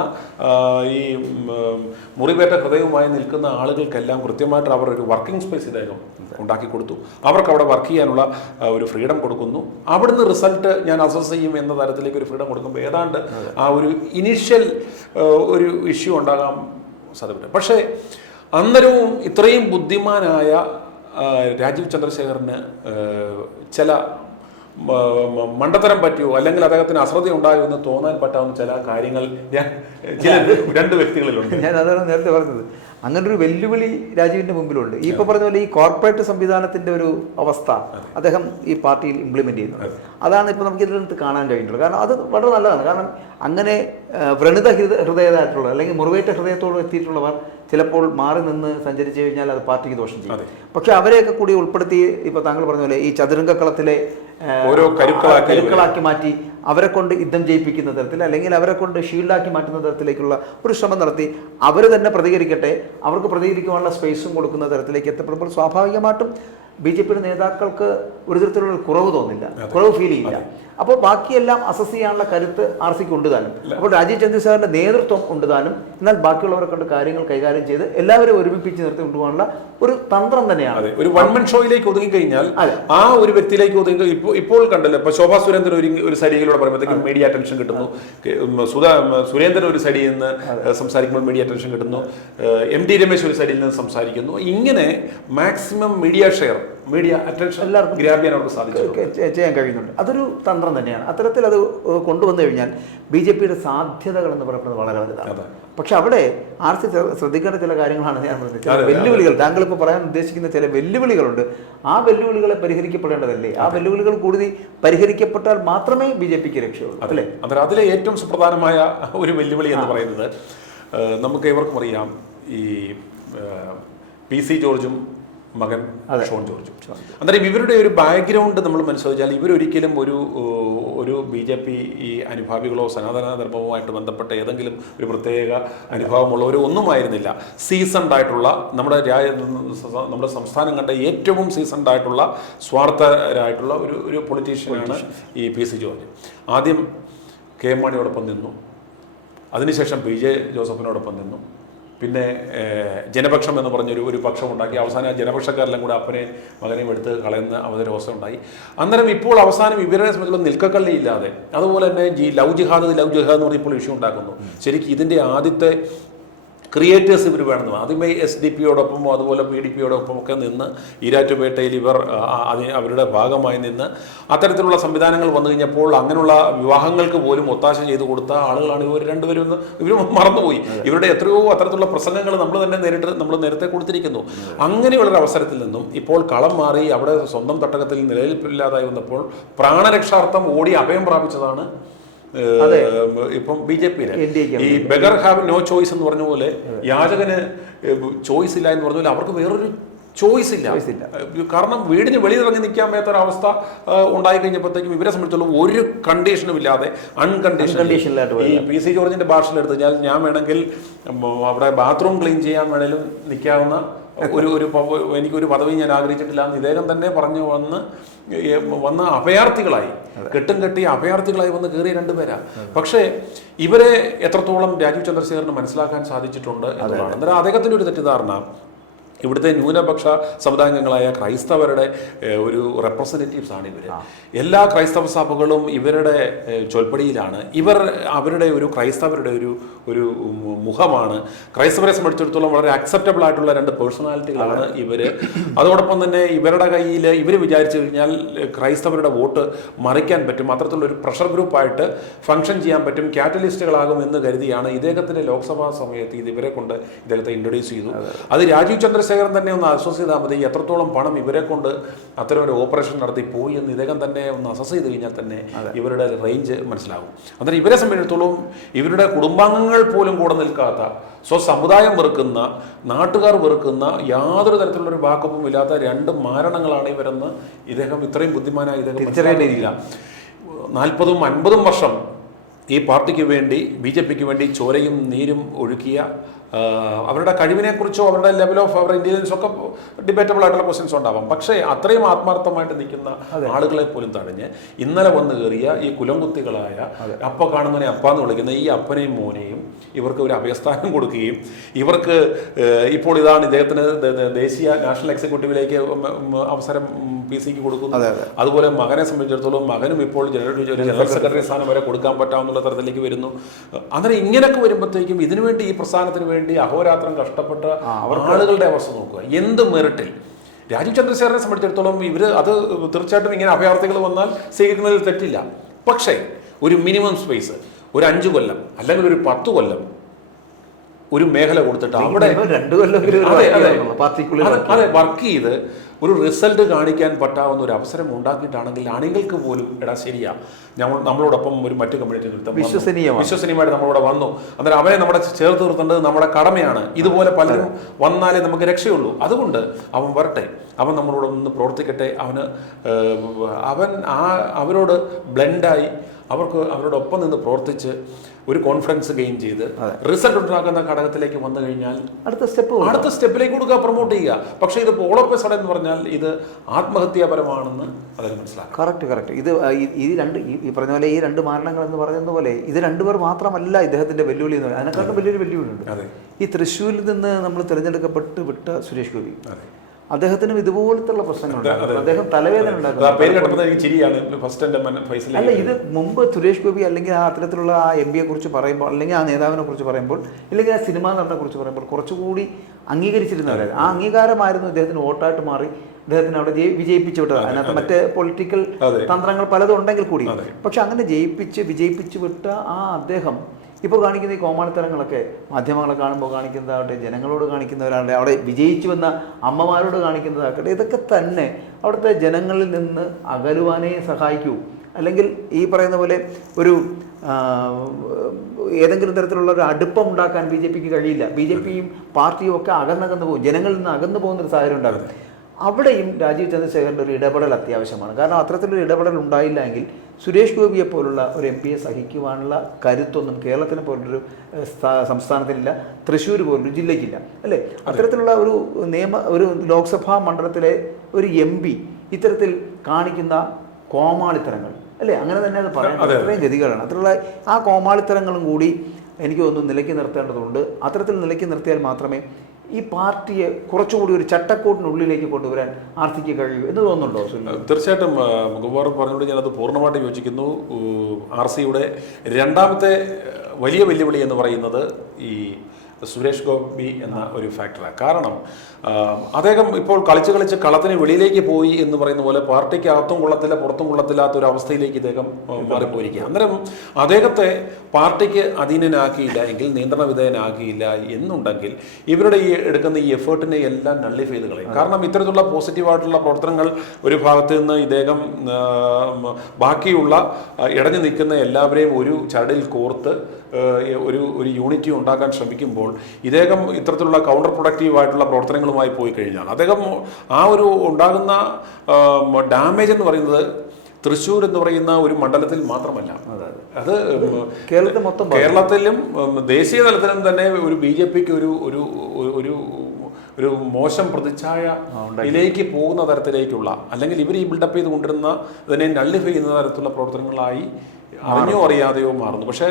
ഈ മുറിവേറ്റ ഹൃദയവുമായി നിൽക്കുന്ന ആളുകൾക്കെല്ലാം കൃത്യമായിട്ട് അവർ ഒരു വർക്കിംഗ് സ്പേസ് ഇദ്ദേഹം ഉണ്ടാക്കി കൊടുത്തു. അവർക്ക് അവിടെ വർക്ക് ചെയ്യാനുള്ള ഒരു ഫ്രീഡം കൊടുക്കുന്നു. അവിടുന്ന് റിസൾട്ട് ഞാൻ അസസ് ചെയ്യും എന്ന തരത്തിലേക്ക് ഒരു ഫ്രീഡം കൊടുക്കുമ്പോൾ ഏതാണ്ട് ആ ഒരു ഇനീഷ്യൽ ഒരു ഇഷ്യൂ ഉണ്ടാകാൻ സാധ്യത. പക്ഷേ അന്നേരവും ഇത്രയും ബുദ്ധിമാനായ രാജീവ് ചന്ദ്രശേഖറിന് ചില മണ്ടത്തരം പറ്റിയോ അല്ലെങ്കിൽ അദ്ദേഹത്തിന് അശ്രദ്ധ ഉണ്ടായോ എന്ന് തോന്നാൻ പറ്റാവുന്ന ചില കാര്യങ്ങൾ രണ്ട് വ്യക്തികളിലുണ്ട്. ഞാൻ അതാണ് നേരത്തെ പറഞ്ഞത്. അങ്ങനെ ഒരു വെല്ലുവിളി രാജീവിന്റെ മുമ്പിലുണ്ട്. ഈ ഇപ്പൊ പറഞ്ഞ പോലെ ഈ കോർപ്പറേറ്റ് സംവിധാനത്തിന്റെ ഒരു അവസ്ഥ അദ്ദേഹം ഈ പാർട്ടിയിൽ ഇംപ്ലിമെന്റ് ചെയ്യുന്നത്. അതാണ് ഇപ്പൊ നമുക്ക് ഇതിനകത്ത് കാണാൻ കഴിഞ്ഞിട്ടുള്ളത്. കാരണം അത് വളരെ നല്ലതാണ്. കാരണം അങ്ങനെ വ്രണിത ഹൃദയതായിട്ടുള്ള അല്ലെങ്കിൽ മുറിവേറ്റ ഹൃദയത്തോട് എത്തിയിട്ടുള്ളവർ ചിലപ്പോൾ മാറി നിന്ന് സഞ്ചരിച്ചു കഴിഞ്ഞാൽ അത് പാർട്ടിക്ക് ദോഷം ചെയ്യും. പക്ഷെ അവരെയൊക്കെ കൂടി ഉൾപ്പെടുത്തി ഇപ്പൊ താങ്കൾ പറഞ്ഞ പോലെ ഈ ചതുരംഗക്കളത്തിലെ ഓരോ കരുക്കളാക്കി മാറ്റി അവരെ കൊണ്ട് യുദ്ധം ചെയ്യിപ്പിക്കുന്ന തരത്തിൽ അല്ലെങ്കിൽ അവരെ കൊണ്ട് ഷീൽഡാക്കി മാറ്റുന്ന തരത്തിലേക്കുള്ള ഒരു ശ്രമം നടത്തി അവർ തന്നെ പ്രതികരിക്കട്ടെ, അവർക്ക് പ്രതികരിക്കുവാനുള്ള സ്പേസും കൊടുക്കുന്ന തരത്തിലേക്ക് എത്തപ്പെടുമ്പോൾ സ്വാഭാവികമായിട്ടും BJPയുടെ നേതാക്കൾക്ക് ഒരു തരത്തിലുള്ള കുറവ് തോന്നില്ല, കുറവ് ഫീൽ ചെയ്യില്ല. അപ്പോൾ ബാക്കിയെല്ലാം അസസ് ചെയ്യാനുള്ള കരുത്ത് RCക്ക് ഉണ്ട് താനും. അപ്പോൾ രാജീവ് ചന്ദ്രശേഖരന്റെ നേതൃത്വം ഉണ്ട് താനും. എന്നാൽ ബാക്കിയുള്ളവരെ കൊണ്ട് കാര്യങ്ങൾ കൈകാര്യം ചെയ്ത് എല്ലാവരും ഒരുമിപ്പിച്ച് നിർത്തി കൊണ്ടുപോകാനുള്ള ഒരു തന്ത്രം തന്നെയാണ്. ഒരു വൺ മൻ ഷോയിലേക്ക് ഒതുങ്ങിക്കഴിഞ്ഞാൽ ആ ഒരു വ്യക്തിയിലേക്ക് ഒതുങ്ങി ഇപ്പോൾ കണ്ടല്ലോ. ഇപ്പൊ ശോഭാ സുരേന്ദ്രൻ ഒരു സൈഡിലൂടെ പറയുമ്പോഴത്തേക്കും മീഡിയ അറ്റൻഷൻ കിട്ടുന്നു. സുരേന്ദ്രൻ ഒരു സൈഡിൽ നിന്ന് സംസാരിക്കുമ്പോൾ മീഡിയ അറ്റൻഷൻ കിട്ടുന്നു. MD രമേശ് ഒരു സൈഡിൽ നിന്ന് സംസാരിക്കുന്നു. ഇങ്ങനെ maximum media share, media attention എല്ലാവർക്കും ഗ്രാബ് ചെയ്യാൻ അവർക്ക് ചെയ്യാൻ കഴിയുന്നുണ്ട്. അതൊരു തന്ത്രം തന്നെയാണ്. അത്തരത്തിൽ അത് കൊണ്ടുവന്നു കഴിഞ്ഞാൽ BJPയുടെ സാധ്യതകൾ എന്ന് പറയുന്നത് വളരെ വലുതാണ്. പക്ഷെ അവിടെ RC ശ്രദ്ധിക്കേണ്ട ചില കാര്യങ്ങളാണ് ഞാൻ പറഞ്ഞത്. വെല്ലുവിളികൾ, താങ്കൾ ഇപ്പോൾ പറയാൻ ഉദ്ദേശിക്കുന്ന ചില വെല്ലുവിളികളുണ്ട്. ആ വെല്ലുവിളികളെ പരിഹരിക്കപ്പെടേണ്ടതല്ലേ? ആ വെല്ലുവിളികൾ കൂടുതൽ പരിഹരിക്കപ്പെട്ടാൽ മാത്രമേ BJPക്ക് രക്ഷയുള്ളൂ, അല്ലേ? അതിലെ ഏറ്റവും സുപ്രധാനമായ ഒരു വെല്ലുവിളി എന്ന് പറയുന്നത് നമുക്ക് ഏവർക്കും അറിയാം. ഈ PC ജോർജും മകൻ ഷോൺ ജോർജും. അന്നേരം ഇവരുടെ ഒരു ബാക്ക്ഗ്രൗണ്ട് നമ്മൾ മനസ്സിലാക്കിയാൽ ഇവരൊരിക്കലും ഒരു BJP ഈ അനുഭാവികളോ സനാതന ധർമ്മവുമായിട്ട് ബന്ധപ്പെട്ട ഏതെങ്കിലും ഒരു പ്രത്യേക അനുഭവമുള്ളവരോ ഒന്നുമായിരുന്നില്ല. സീസൺഡ് ആയിട്ടുള്ള നമ്മുടെ സംസ്ഥാനം കണ്ട ഏറ്റവും സീസൺഡ് ആയിട്ടുള്ള സ്വാർത്ഥരായിട്ടുള്ള ഒരു പൊളിറ്റീഷ്യനാണ് ഈ PC ജോർജ്. ആദ്യം KM മാണിയോടൊപ്പം നിന്നു, അതിനുശേഷം PJ ജോസഫിനോടൊപ്പം നിന്നു, പിന്നെ ജനപക്ഷം എന്ന് പറഞ്ഞൊരു ഒരു പക്ഷം ഉണ്ടാക്കി. അവസാനം ആ ജനപക്ഷക്കാരെല്ലാം കൂടെ അപ്പനെ മകനെയും എടുത്ത് കളയുന്ന അവസരം ഉണ്ടായി. അന്നേരം ഇപ്പോൾ അവസാനം ഇവരെ സംബന്ധിച്ചുള്ള നിൽക്കക്കള്ളി ഇല്ലാതെ, അതുപോലെ തന്നെ ലവ് ജിഹാദ് എന്ന് പറഞ്ഞ ഇപ്പോൾ ഇഷ്യൂ ഉണ്ടാക്കുന്നു. ശരിക്കും ഇതിൻ്റെ ആദ്യത്തെ ക്രിയേറ്റേഴ്സ് ഇവർ വേണമെന്ന്. ആദ്യമേ SDP അതുപോലെ PDPയോടൊപ്പം ഒക്കെ നിന്ന് ഈരാറ്റുപേട്ടയിൽ ഇവർ അവരുടെ ഭാഗമായി നിന്ന് അത്തരത്തിലുള്ള സംവിധാനങ്ങൾ വന്നു കഴിഞ്ഞപ്പോൾ അങ്ങനെയുള്ള വിവാഹങ്ങൾക്ക് പോലും ഒത്താശ ചെയ്തു കൊടുത്ത ആളുകളാണ് ഇവർ രണ്ടുപേരും എന്ന് ഇവർ മറന്നുപോയി. ഇവരുടെ എത്രയോ അത്തരത്തിലുള്ള പ്രസംഗങ്ങൾ നമ്മൾ നേരത്തെ കൊടുത്തിരിക്കുന്നു. അങ്ങനെയുള്ളൊരു അവസരത്തിൽ നിന്നും ഇപ്പോൾ കളം മാറി അവിടെ സ്വന്തം തട്ടകത്തിൽ നിലനിൽപ്പില്ലാതായി വന്നപ്പോൾ പ്രാണരക്ഷാർത്ഥം ഓടി അഭയം പ്രാപിച്ചതാണ് ഇപ്പം BJP-യിലെ ഈ ബെഗർ ഹാവ് നോ ചോയ്സ് എന്ന് പറഞ്ഞ പോലെ, യാചകന് ചോയ്സ് ഇല്ല എന്ന് പറഞ്ഞ പോലെ അവർക്ക് വേറൊരു ചോയ്സ് ഇല്ല. കാരണം വീടിന് വെളിയിലിറങ്ങി നിൽക്കാൻ പറ്റാത്തൊരവസ്ഥ ഉണ്ടായി കഴിഞ്ഞപ്പോഴത്തേക്കും ഇവരെ സംബന്ധിച്ചുള്ള ഒരു കണ്ടീഷനും ഇല്ലാതെ അൺകണ്ടീഷണലായിട്ട് ഈ PC ജോർജിന്റെ ഭാഷയിലെടുത്ത് ഞാൻ വേണമെങ്കിൽ അവിടെ ബാത്റൂം ക്ലീൻ ചെയ്യാൻ വേണേലും നിൽക്കാവുന്ന എനിക്കൊരു പദവി ഞാൻ ആഗ്രഹിച്ചിട്ടില്ല എന്ന് ഇദ്ദേഹം തന്നെ പറഞ്ഞു വന്ന അഭയാർത്ഥികളായി, കെട്ടും കെട്ടി അഭയാർത്ഥികളായി വന്ന് കയറിയ രണ്ടുപേരാ. പക്ഷേ ഇവരെ എത്രത്തോളം രാജീവ് ചന്ദ്രശേഖരന് മനസ്സിലാക്കാൻ സാധിച്ചിട്ടുണ്ട് എന്നുള്ളതാണ്. അന്നേരം അദ്ദേഹത്തിൻ്റെ ഒരു തെറ്റിദ്ധാരണ ഇവിടുത്തെ ന്യൂനപക്ഷ സമുദായാംഗങ്ങളായ ക്രൈസ്തവരുടെ ഒരു റെപ്രസെൻറ്റേറ്റീവ്സ് ആണ് ഇവർ. എല്ലാ ക്രൈസ്തവ സഭകളും ഇവരുടെ ചൊൽപ്പടിയിലാണ്. അവരുടെ ക്രൈസ്തവരുടെ ഒരു മുഖമാണ്. ക്രൈസ്തവരെ സംബന്ധിച്ചിടത്തോളം വളരെ അക്സെപ്റ്റബിൾ ആയിട്ടുള്ള രണ്ട് പേഴ്സണാലിറ്റികളാണ് ഇവർ. അതോടൊപ്പം തന്നെ ഇവരുടെ കയ്യിൽ ഇവർ വിചാരിച്ചു കഴിഞ്ഞാൽ ക്രൈസ്തവരുടെ വോട്ട് മറിക്കാൻ പറ്റും, അത്തരത്തിലുള്ളൊരു പ്രഷർ ഗ്രൂപ്പായിട്ട് ഫംഗ്ഷൻ ചെയ്യാൻ പറ്റും, കാറ്റലിസ്റ്റുകളാകും എന്ന് കരുതിയാണ് ഇദ്ദേഹത്തിൻ്റെ ലോക്സഭാ സമയത്ത് ഇവരെ കൊണ്ട് ഇദ്ദേഹത്തെ ഇൻട്രൊഡ്യൂസ് ചെയ്തു. അത് രാജീവ് ചന്ദ്രശേഖരൻ തന്നെ ഒന്ന് അസസ് ചെയ്താൽ മതി, എത്രത്തോളം പണം ഇവരെ കൊണ്ട് അത്തരം ഒരു ഓപ്പറേഷൻ നടത്തി പോയി എന്ന് ഇദ്ദേഹം തന്നെ ഒന്ന് അസസ് ചെയ്ത് കഴിഞ്ഞാൽ തന്നെ ഇവരുടെ റേഞ്ച് മനസ്സിലാകും. അന്നേരം ഇവരെ സംബന്ധിച്ചിടത്തോളം ഇവരുടെ കുടുംബാംഗങ്ങൾ പോലും കൂടെ നിൽക്കാത്ത, സ്വസമുദായം വെറുക്കുന്ന, നാട്ടുകാർ വെറുക്കുന്ന, യാതൊരു തരത്തിലുള്ളൊരു ബാക്കപ്പും ഇല്ലാത്ത രണ്ട് മാരണങ്ങളാണ് ഇവരെന്ന് ഇദ്ദേഹം ഇത്രയും ബുദ്ധിമാനായി ഇദ്ദേഹം മനസ്സിലാക്കിയില്ല. 40-50 വർഷം ഈ പാർട്ടിക്ക് വേണ്ടി, BJP-ക്ക് വേണ്ടി ചോരയും നീരും ഒഴുക്കിയ അവരുടെ കഴിവിനെക്കുറിച്ചോ അവരുടെ ലെവൽ ഓഫ് അവർ ഇന്റലിജൻസ് ഒക്കെ ഡിബേറ്റബിൾ ആയിട്ടുള്ള ക്വസ്റ്റ്യൻസ് ഉണ്ടാവാം. പക്ഷേ അത്രയും ആത്മാർത്ഥമായിട്ട് നിൽക്കുന്ന ആളുകളെ പോലും തടഞ്ഞ് ഇന്നലെ വന്ന് കയറിയ ഈ കുലംകുത്തികളായ അപ്പ കാണുന്നതിനെ അപ്പാന്ന് വിളിക്കുന്ന ഈ അപ്പനെയും മോനെയും ഇവർക്ക് ഒരു അഭയസ്ഥാനം കൊടുക്കുകയും ഇവർക്ക് ഇപ്പോൾ ഇതാണ് ഇദ്ദേഹത്തിന് ദേശീയ നാഷണൽ എക്സിക്യൂട്ടീവിലേക്ക് അവസരം PC-ക്ക് കൊടുക്കുന്നു. അതുപോലെ മകനെ സംബന്ധിച്ചിടത്തോളം മകനും ഇപ്പോൾ ജനറൽ സെക്രട്ടറി സ്ഥാനം വരെ കൊടുക്കാൻ പറ്റാവുന്ന തരത്തിലേക്ക് വരുന്നു. അന്നേരം ഇങ്ങനെയൊക്കെ വരുമ്പോഴത്തേക്കും ഇതിനുവേണ്ടി, ഈ പ്രസ്ഥാനത്തിന് വേണ്ടി അഹോരാത്രം കഷ്ടപ്പെട്ട ആളുകളുടെ അവസ്ഥ നോക്കുക. എന്ത് മെറിറ്റിൽ രാജീവ് ചന്ദ്രശേഖരനെ സംബന്ധിച്ചിടത്തോളം അത് തീർച്ചയായിട്ടും ഇങ്ങനെ അഭയാർത്ഥികൾ വന്നാൽ സ്വീകരിക്കുന്നതിൽ തെറ്റില്ല. പക്ഷേ ഒരു മിനിമം സ്പേസ്, ഒരു 5 കൊല്ലം അല്ലെങ്കിൽ ഒരു 10 കൊല്ലം ഒരു മേഖല കൊടുത്തിട്ട് അവിടെ 2 കൊല്ലം വർക്ക് ചെയ്ത് ഒരു റിസൾട്ട് കാണിക്കാൻ പറ്റാവുന്ന ഒരു അവസരം ഉണ്ടാക്കിയിട്ടാണെങ്കിൽ അണികൾക്ക് പോലും ശരിയാ, നമ്മളോടൊപ്പം ഒരു മറ്റു കമ്മ്യൂണിറ്റി നിർത്താം, വിശ്വസനീയമായിട്ട് നമ്മളോട് വന്നു, അന്നേരം അവനെ നമ്മുടെ ചേർത്ത് നിർത്തേണ്ടത് നമ്മുടെ കടമയാണ്. ഇതുപോലെ പലരും വന്നാലേ നമുക്ക് രക്ഷയുള്ളൂ. അതുകൊണ്ട് അവൻ വരട്ടെ, അവൻ നമ്മളോട് ഒന്ന് പ്രവർത്തിക്കട്ടെ, അവൻ അവരോട് ബ്ലെൻഡായി അവരോടൊപ്പം നിന്ന് പ്രവർത്തിച്ച് ഒരു കോൺഫിഡൻസ് ഗെയിൻ ചെയ്ത് റിസൾട്ട് ഉണ്ടാക്കുന്ന ഘടകത്തിലേക്ക് വന്നു കഴിഞ്ഞാൽ അടുത്ത സ്റ്റെപ്പിലേക്ക് കൊടുക്കുക, പ്രൊമോട്ട് ചെയ്യുക. പക്ഷേ ഇത് ഓളോപ്പ് സഡൻ എന്ന് പറഞ്ഞാൽ ഇത് ആത്മഹത്യാപരമാണെന്ന് അതിന് മനസ്സിലാക്കാം. കറക്റ്റ്. ഈ പറഞ്ഞ പോലെ ഈ 2 മാരണങ്ങൾ എന്ന് പറയുന്നത് പോലെ ഇത് 2 പേർ മാത്രമല്ല ഇദ്ദേഹത്തിന്റെ വെല്ലുവിളി എന്ന് പറയുന്നത്. അതിനെക്കാട്ടും വലിയൊരു വെല്ലുവിളിയുണ്ട്. ഈ തൃശ്ശൂരിൽ നിന്ന് നമ്മൾ തിരഞ്ഞെടുക്കപ്പെട്ട് വിട്ട സുരേഷ് ഗോപി, അദ്ദേഹത്തിനും ഇതുപോലത്തുള്ള പ്രശ്നങ്ങളുണ്ട്. അദ്ദേഹം തലവേദന ഉണ്ടാക്കുന്നു. അല്ല, ഇത് മുമ്പ് സുരേഷ് ഗോപി അല്ലെങ്കിൽ ആ അത്തരത്തിലുള്ള ആ MP-യെ കുറിച്ച് പറയുമ്പോൾ, അല്ലെങ്കിൽ ആ നേതാവിനെ കുറിച്ച് പറയുമ്പോൾ, അല്ലെങ്കിൽ ആ സിനിമാ നടനെ കുറിച്ച് പറയുമ്പോൾ കുറച്ചുകൂടി അംഗീകരിച്ചിരുന്നവരായിരുന്നു. ആ അംഗീകാരമായിരുന്നു ഇദ്ദേഹത്തിന് വോട്ടായിട്ട് മാറി അദ്ദേഹത്തിന് അവിടെ വിജയിപ്പിച്ചു വിട്ടത്. അതിനകത്ത് മറ്റ് പൊളിറ്റിക്കൽ തന്ത്രങ്ങൾ പലതും ഉണ്ടെങ്കിൽ കൂടി, പക്ഷെ അങ്ങനെ വിജയിപ്പിച്ചു വിട്ട ആ അദ്ദേഹം ഇപ്പോൾ കാണിക്കുന്ന ഈ കോമാളിത്തരങ്ങളൊക്കെ മാധ്യമങ്ങളെ കാണുമ്പോൾ കാണിക്കുന്നതാവട്ടെ, ജനങ്ങളോട് കാണിക്കുന്നവരാകട്ടെ, അവിടെ വിജയിച്ചു വന്ന അമ്മമാരോട് കാണിക്കുന്നതാകട്ടെ, ഇതൊക്കെ തന്നെ അവിടുത്തെ ജനങ്ങളിൽ നിന്ന് അകലുവാനേ സഹായിക്കൂ. അല്ലെങ്കിൽ ഈ പറയുന്ന പോലെ ഒരു ഏതെങ്കിലും തരത്തിലുള്ള ഒരു അടുപ്പം ഉണ്ടാക്കാൻ BJP-ക്ക് കഴിയില്ല. BJP-യും പാർട്ടിയും ഒക്കെ അകന്നകന്ന് പോകും, ജനങ്ങളിൽ നിന്ന് അകന്നു പോകുന്നൊരു സാഹചര്യം ഉണ്ടാകും. അവിടെയും രാജീവ് ചന്ദ്രശേഖരൻ്റെ ഒരു ഇടപെടൽ അത്യാവശ്യമാണ്. കാരണം അത്തരത്തിലൊരു ഇടപെടൽ ഉണ്ടായില്ല എങ്കിൽ സുരേഷ് ഗോപിയെ പോലുള്ള ഒരു MP-യെ സഹിക്കുവാനുള്ള കരുത്തൊന്നും കേരളത്തിനെ പോലൊരു സംസ്ഥാനത്തിനില്ല, തൃശ്ശൂർ പോലൊരു ജില്ലയ്ക്കില്ല, അല്ലേ? അത്തരത്തിലുള്ള ഒരു ലോക്സഭാ മണ്ഡലത്തിലെ ഒരു MP ഇത്തരത്തിൽ കാണിക്കുന്ന കോമാളിത്തരങ്ങൾ, അല്ലേ? അങ്ങനെ തന്നെ അത് പറയാൻ അത്രയും ഗതികളാണ്. അത്രയുള്ള ആ കോമാളിത്തരങ്ങളും കൂടി എനിക്ക് തോന്നുന്നു നിലയ്ക്ക് നിർത്തേണ്ടതുണ്ട്. അത്തരത്തിൽ നിലയ്ക്ക് നിർത്തിയാൽ മാത്രമേ ഈ പാർട്ടിയെ കുറച്ചുകൂടി ഒരു ചട്ടക്കൂട്ടിനുള്ളിലേക്ക് കൊണ്ടുവരാൻ ആർസിക്ക് കഴിയൂ എന്ന് തോന്നുന്നുണ്ടോ? തീർച്ചയായിട്ടും ഗുവാർ പറഞ്ഞുകൊണ്ട് ഞാനത് പൂർണ്ണമായിട്ട് യോജിക്കുന്നു. ആർസിയുടെ രണ്ടാമത്തെ വലിയ വെല്ലുവിളി എന്ന് പറയുന്നത് ഈ സുരേഷ് ഗോപി എന്ന ഒരു ഫാക്ടറാണ്. കാരണം അദ്ദേഹം ഇപ്പോൾ കളിച്ച് കളത്തിന് വെളിയിലേക്ക് പോയി എന്ന് പറയുന്ന പോലെ പാർട്ടിക്ക് അകത്തും കൊള്ളത്തില്ല പുറത്തും കൊള്ളത്തില്ലാത്ത ഒരു അവസ്ഥയിലേക്ക് ഇദ്ദേഹം മാറിപ്പോയിരിക്കുക. അന്നേരം അദ്ദേഹത്തെ പാർട്ടിക്ക് അധീനനാക്കിയില്ല എങ്കിൽ, നിയന്ത്രണ വിധേയനാക്കിയില്ല എന്നുണ്ടെങ്കിൽ ഇവരുടെ ഈ എടുക്കുന്ന ഈ എഫേർട്ടിനെ എല്ലാം നള്ളിഫൈ ചെയ്ത് കളയും. കാരണം ഇത്തരത്തിലുള്ള പോസിറ്റീവായിട്ടുള്ള പ്രവർത്തനങ്ങൾ ഒരു ഭാഗത്ത് നിന്ന് ഇദ്ദേഹം ബാക്കിയുള്ള ഇടഞ്ഞു നിൽക്കുന്ന എല്ലാവരെയും ഒരു ചരടിൽ കോർത്ത് ഒരു യൂണിറ്റി ഉണ്ടാക്കാൻ ശ്രമിക്കുമ്പോൾ ഇദ്ദേഹം ഇത്തരത്തിലുള്ള കൗണ്ടർ പ്രൊഡക്റ്റീവായിട്ടുള്ള പ്രവർത്തനങ്ങളുമായി പോയി കഴിഞ്ഞാൽ അദ്ദേഹം ആ ഒരു ഉണ്ടാകുന്ന ഡാമേജ് എന്ന് പറയുന്നത് തൃശ്ശൂർ എന്ന് പറയുന്ന ഒരു മണ്ഡലത്തിൽ മാത്രമല്ല, അത് കേരളത്തിലും ദേശീയ തലത്തിലും തന്നെ ഒരു BJPക്ക് ഒരു മോശം പ്രതിച്ഛായ ഇതിലേക്ക് പോകുന്ന തരത്തിലേക്കുള്ള, അല്ലെങ്കിൽ ഇവർ ഈ ബിൽഡപ്പ് ചെയ്ത് കൊണ്ടിരുന്ന ഇതിനെ നള്ളിഫൈ ചെയ്യുന്ന തരത്തിലുള്ള പ്രവർത്തനങ്ങളായി അറിഞ്ഞോ അറിയാതെയോ മാറുന്നു. പക്ഷേ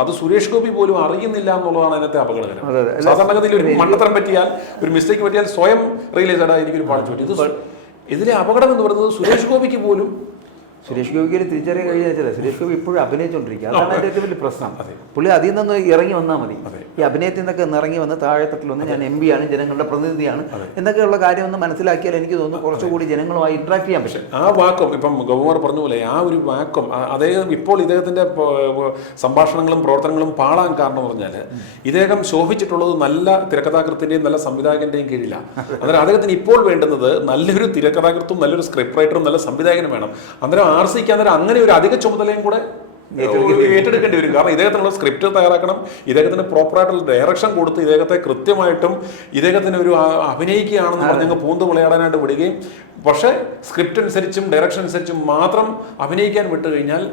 അത് സുരേഷ് ഗോപി പോലും അറിയുന്നില്ല എന്നുള്ളതാണ് അതിനകത്തെ അപകടകരം. സാധാരണഗതിയിൽ ഒരു മണ്ടത്തരം പറ്റിയാൽ, ഒരു മിസ്റ്റേക്ക് പറ്റിയാൽ സ്വയം റിയലൈസ് ആയിട്ട് എനിക്കൊരു പാടിച്ചു പറ്റി. ഇതിലെ അപകടം എന്ന് പറയുന്നത് സുരേഷ് ഗോപിക്ക് പോലും സുരേഷ് ഗോപിക്ക് തിരിച്ചറിയാൻ കഴിഞ്ഞാൽ സുരേഷ് ഗോപി ഇപ്പോഴും അഭിനയിച്ചുകൊണ്ടിരിക്കുക. അതാണ് അതിൻ്റെ ഏറ്റവും വലിയ പ്രശ്നം. പുള്ളി അതിൽ നിന്ന് ഇറങ്ങി വന്നാൽ മതി. ഈ അഭിനയത്തിൽ നിന്നൊക്കെ ഇറങ്ങി വന്ന് താഴെത്തട്ടിൽ വന്ന് ഞാൻ MP ആണ്, ജനങ്ങളുടെ പ്രതിനിധിയാണ് എന്നൊക്കെയുള്ള കാര്യം ഒന്ന് മനസ്സിലാക്കിയാൽ എനിക്ക് തോന്നുന്നു കുറച്ചുകൂടി ജനങ്ങളുമായി ഇന്ററാക്ട് ചെയ്യാൻ പറ്റും. ആ വാക്കം ഇപ്പം ഗവർണർ പറഞ്ഞ പോലെ ആ ഒരു വാക്കം അദ്ദേഹം ഇപ്പോൾ ഇദ്ദേഹത്തിന്റെ സംഭാഷണങ്ങളും പ്രവർത്തനങ്ങളും പാളാൻ കാരണം പറഞ്ഞാൽ ഇദ്ദേഹം ശോഭിച്ചിട്ടുള്ളത് നല്ല തിരക്കഥാകൃത്തിന്റെയും നല്ല സംവിധായകന്റെയും കീഴിലാണ്. അന്നേരം അദ്ദേഹത്തിന് ഇപ്പോൾ വേണ്ടുന്നത് നല്ലൊരു തിരക്കഥാകൃത്തും നല്ലൊരു സ്ക്രിപ്റ്റ് റൈറ്ററും നല്ല സംവിധായകനും വേണം. അന്നേരം ആർസിക്ക് അന്നേരം അങ്ങനെ ഒരു അധിക ചുമതലയും കൂടെ ഏറ്റെടുക്കേണ്ടി വരും. കാരണം ഇദ്ദേഹത്തിനുള്ള സ്ക്രിപ്റ്റ് തയ്യാറാക്കണം, ഇദ്ദേഹത്തിന് പ്രോപ്പറായിട്ടുള്ള ഡയറക്ഷൻ കൊടുത്ത് ഇദ്ദേഹത്തെ കൃത്യമായിട്ടും ഇദ്ദേഹത്തിന് ഒരു അഭിനയിക്കുകയാണെന്ന് പറഞ്ഞ് പൂന്ത് വിളയാടാനായിട്ട് വിടുകയും, പക്ഷേ സ്ക്രിപ്റ്റ് അനുസരിച്ചും ഡയറക്ഷൻ അനുസരിച്ചും മാത്രം അഭിനയിക്കാൻ വിട്ടു കഴിഞ്ഞാൽ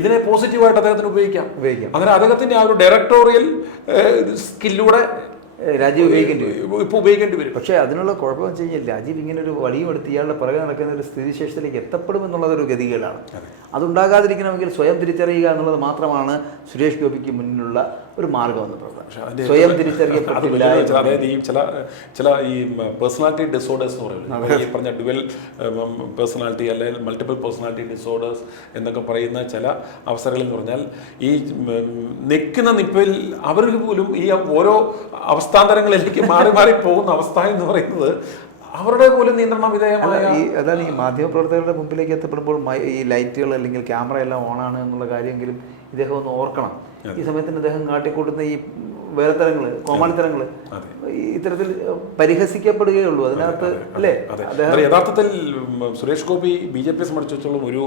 ഇതിനെ പോസിറ്റീവായിട്ട് അദ്ദേഹത്തിന് ഉപയോഗിക്കാം. അന്നേരം അദ്ദേഹത്തിന്റെ ആ ഒരു ഡയറക്ടോറിയൽ സ്കില്ലൂടെ രാജീവ് ഉപയോഗിക്കേണ്ടി വരും. പക്ഷേ അതിനുള്ള കുഴപ്പമെന്ന് വെച്ച് കഴിഞ്ഞാൽ രാജീവ് ഇങ്ങനെ ഒരു വടിയും എടുത്ത് ഇയാളുടെ പുറകെ നടക്കുന്ന ഒരു സ്ഥിതിശേഷത്തിലേക്ക് എത്തപ്പെടും എന്നുള്ളതൊരു ഗതികേടാണ്. അതുണ്ടാകാതിരിക്കണമെങ്കിൽ സ്വയം തിരിച്ചറിയുക എന്നുള്ളത് മാത്രമാണ് സുരേഷ് ഗോപിക്ക് മുന്നിലുള്ള ഒരു മാർഗം എന്ന് പറയുന്നത്. സ്വയം തിരിച്ചറിയപ്പെട്ടില്ല. അതായത് ഈ ചില ഈ പേഴ്സണാലിറ്റി ഡിസോർഡേഴ്സ് എന്ന് പറയുന്നത്, ഈ പറഞ്ഞ ഡുവൽ പേഴ്സണാലിറ്റി അല്ലെങ്കിൽ മൾട്ടിപ്പിൾ പേഴ്സണാലിറ്റി ഡിസോർഡേഴ്സ് എന്നൊക്കെ പറയുന്ന ചില അവസരങ്ങളിൽ എന്ന് പറഞ്ഞാൽ ഈ നിൽക്കുന്ന നിപ്പിൽ അവർക്ക് പോലും ഈ ഓരോ അവസ്ഥാന്തരങ്ങളിലേക്ക് മാറി മാറി പോകുന്ന അവസ്ഥ എന്ന് പറയുന്നത് അവരുടെ പോലും നിയന്ത്രണ വിധേയമായ അതാണ് ഈ മാധ്യമപ്രവർത്തകരുടെ മുമ്പിലേക്ക് എത്തപ്പെടുമ്പോൾ ഈ ലൈറ്റുകൾ അല്ലെങ്കിൽ ക്യാമറ എല്ലാം ഓണാണ് എന്നുള്ള കാര്യമെങ്കിലും ഇദ്ദേഹം ഒന്ന് ഓർക്കണം. ഈ സമയത്തിന് അദ്ദേഹം കാട്ടിക്കൂട്ടുന്ന ഈ വേറെത്തരങ്ങൾ, കോമാളിത്തരങ്ങൾ ഇത്തരത്തിൽ പരിഹസിക്കപ്പെടുകയുള്ളൂ അതിനകത്ത്, അല്ലേ? യഥാർത്ഥത്തിൽ സുരേഷ് ഗോപി BJP സംബന്ധിച്ചിടത്തോളം ഒരു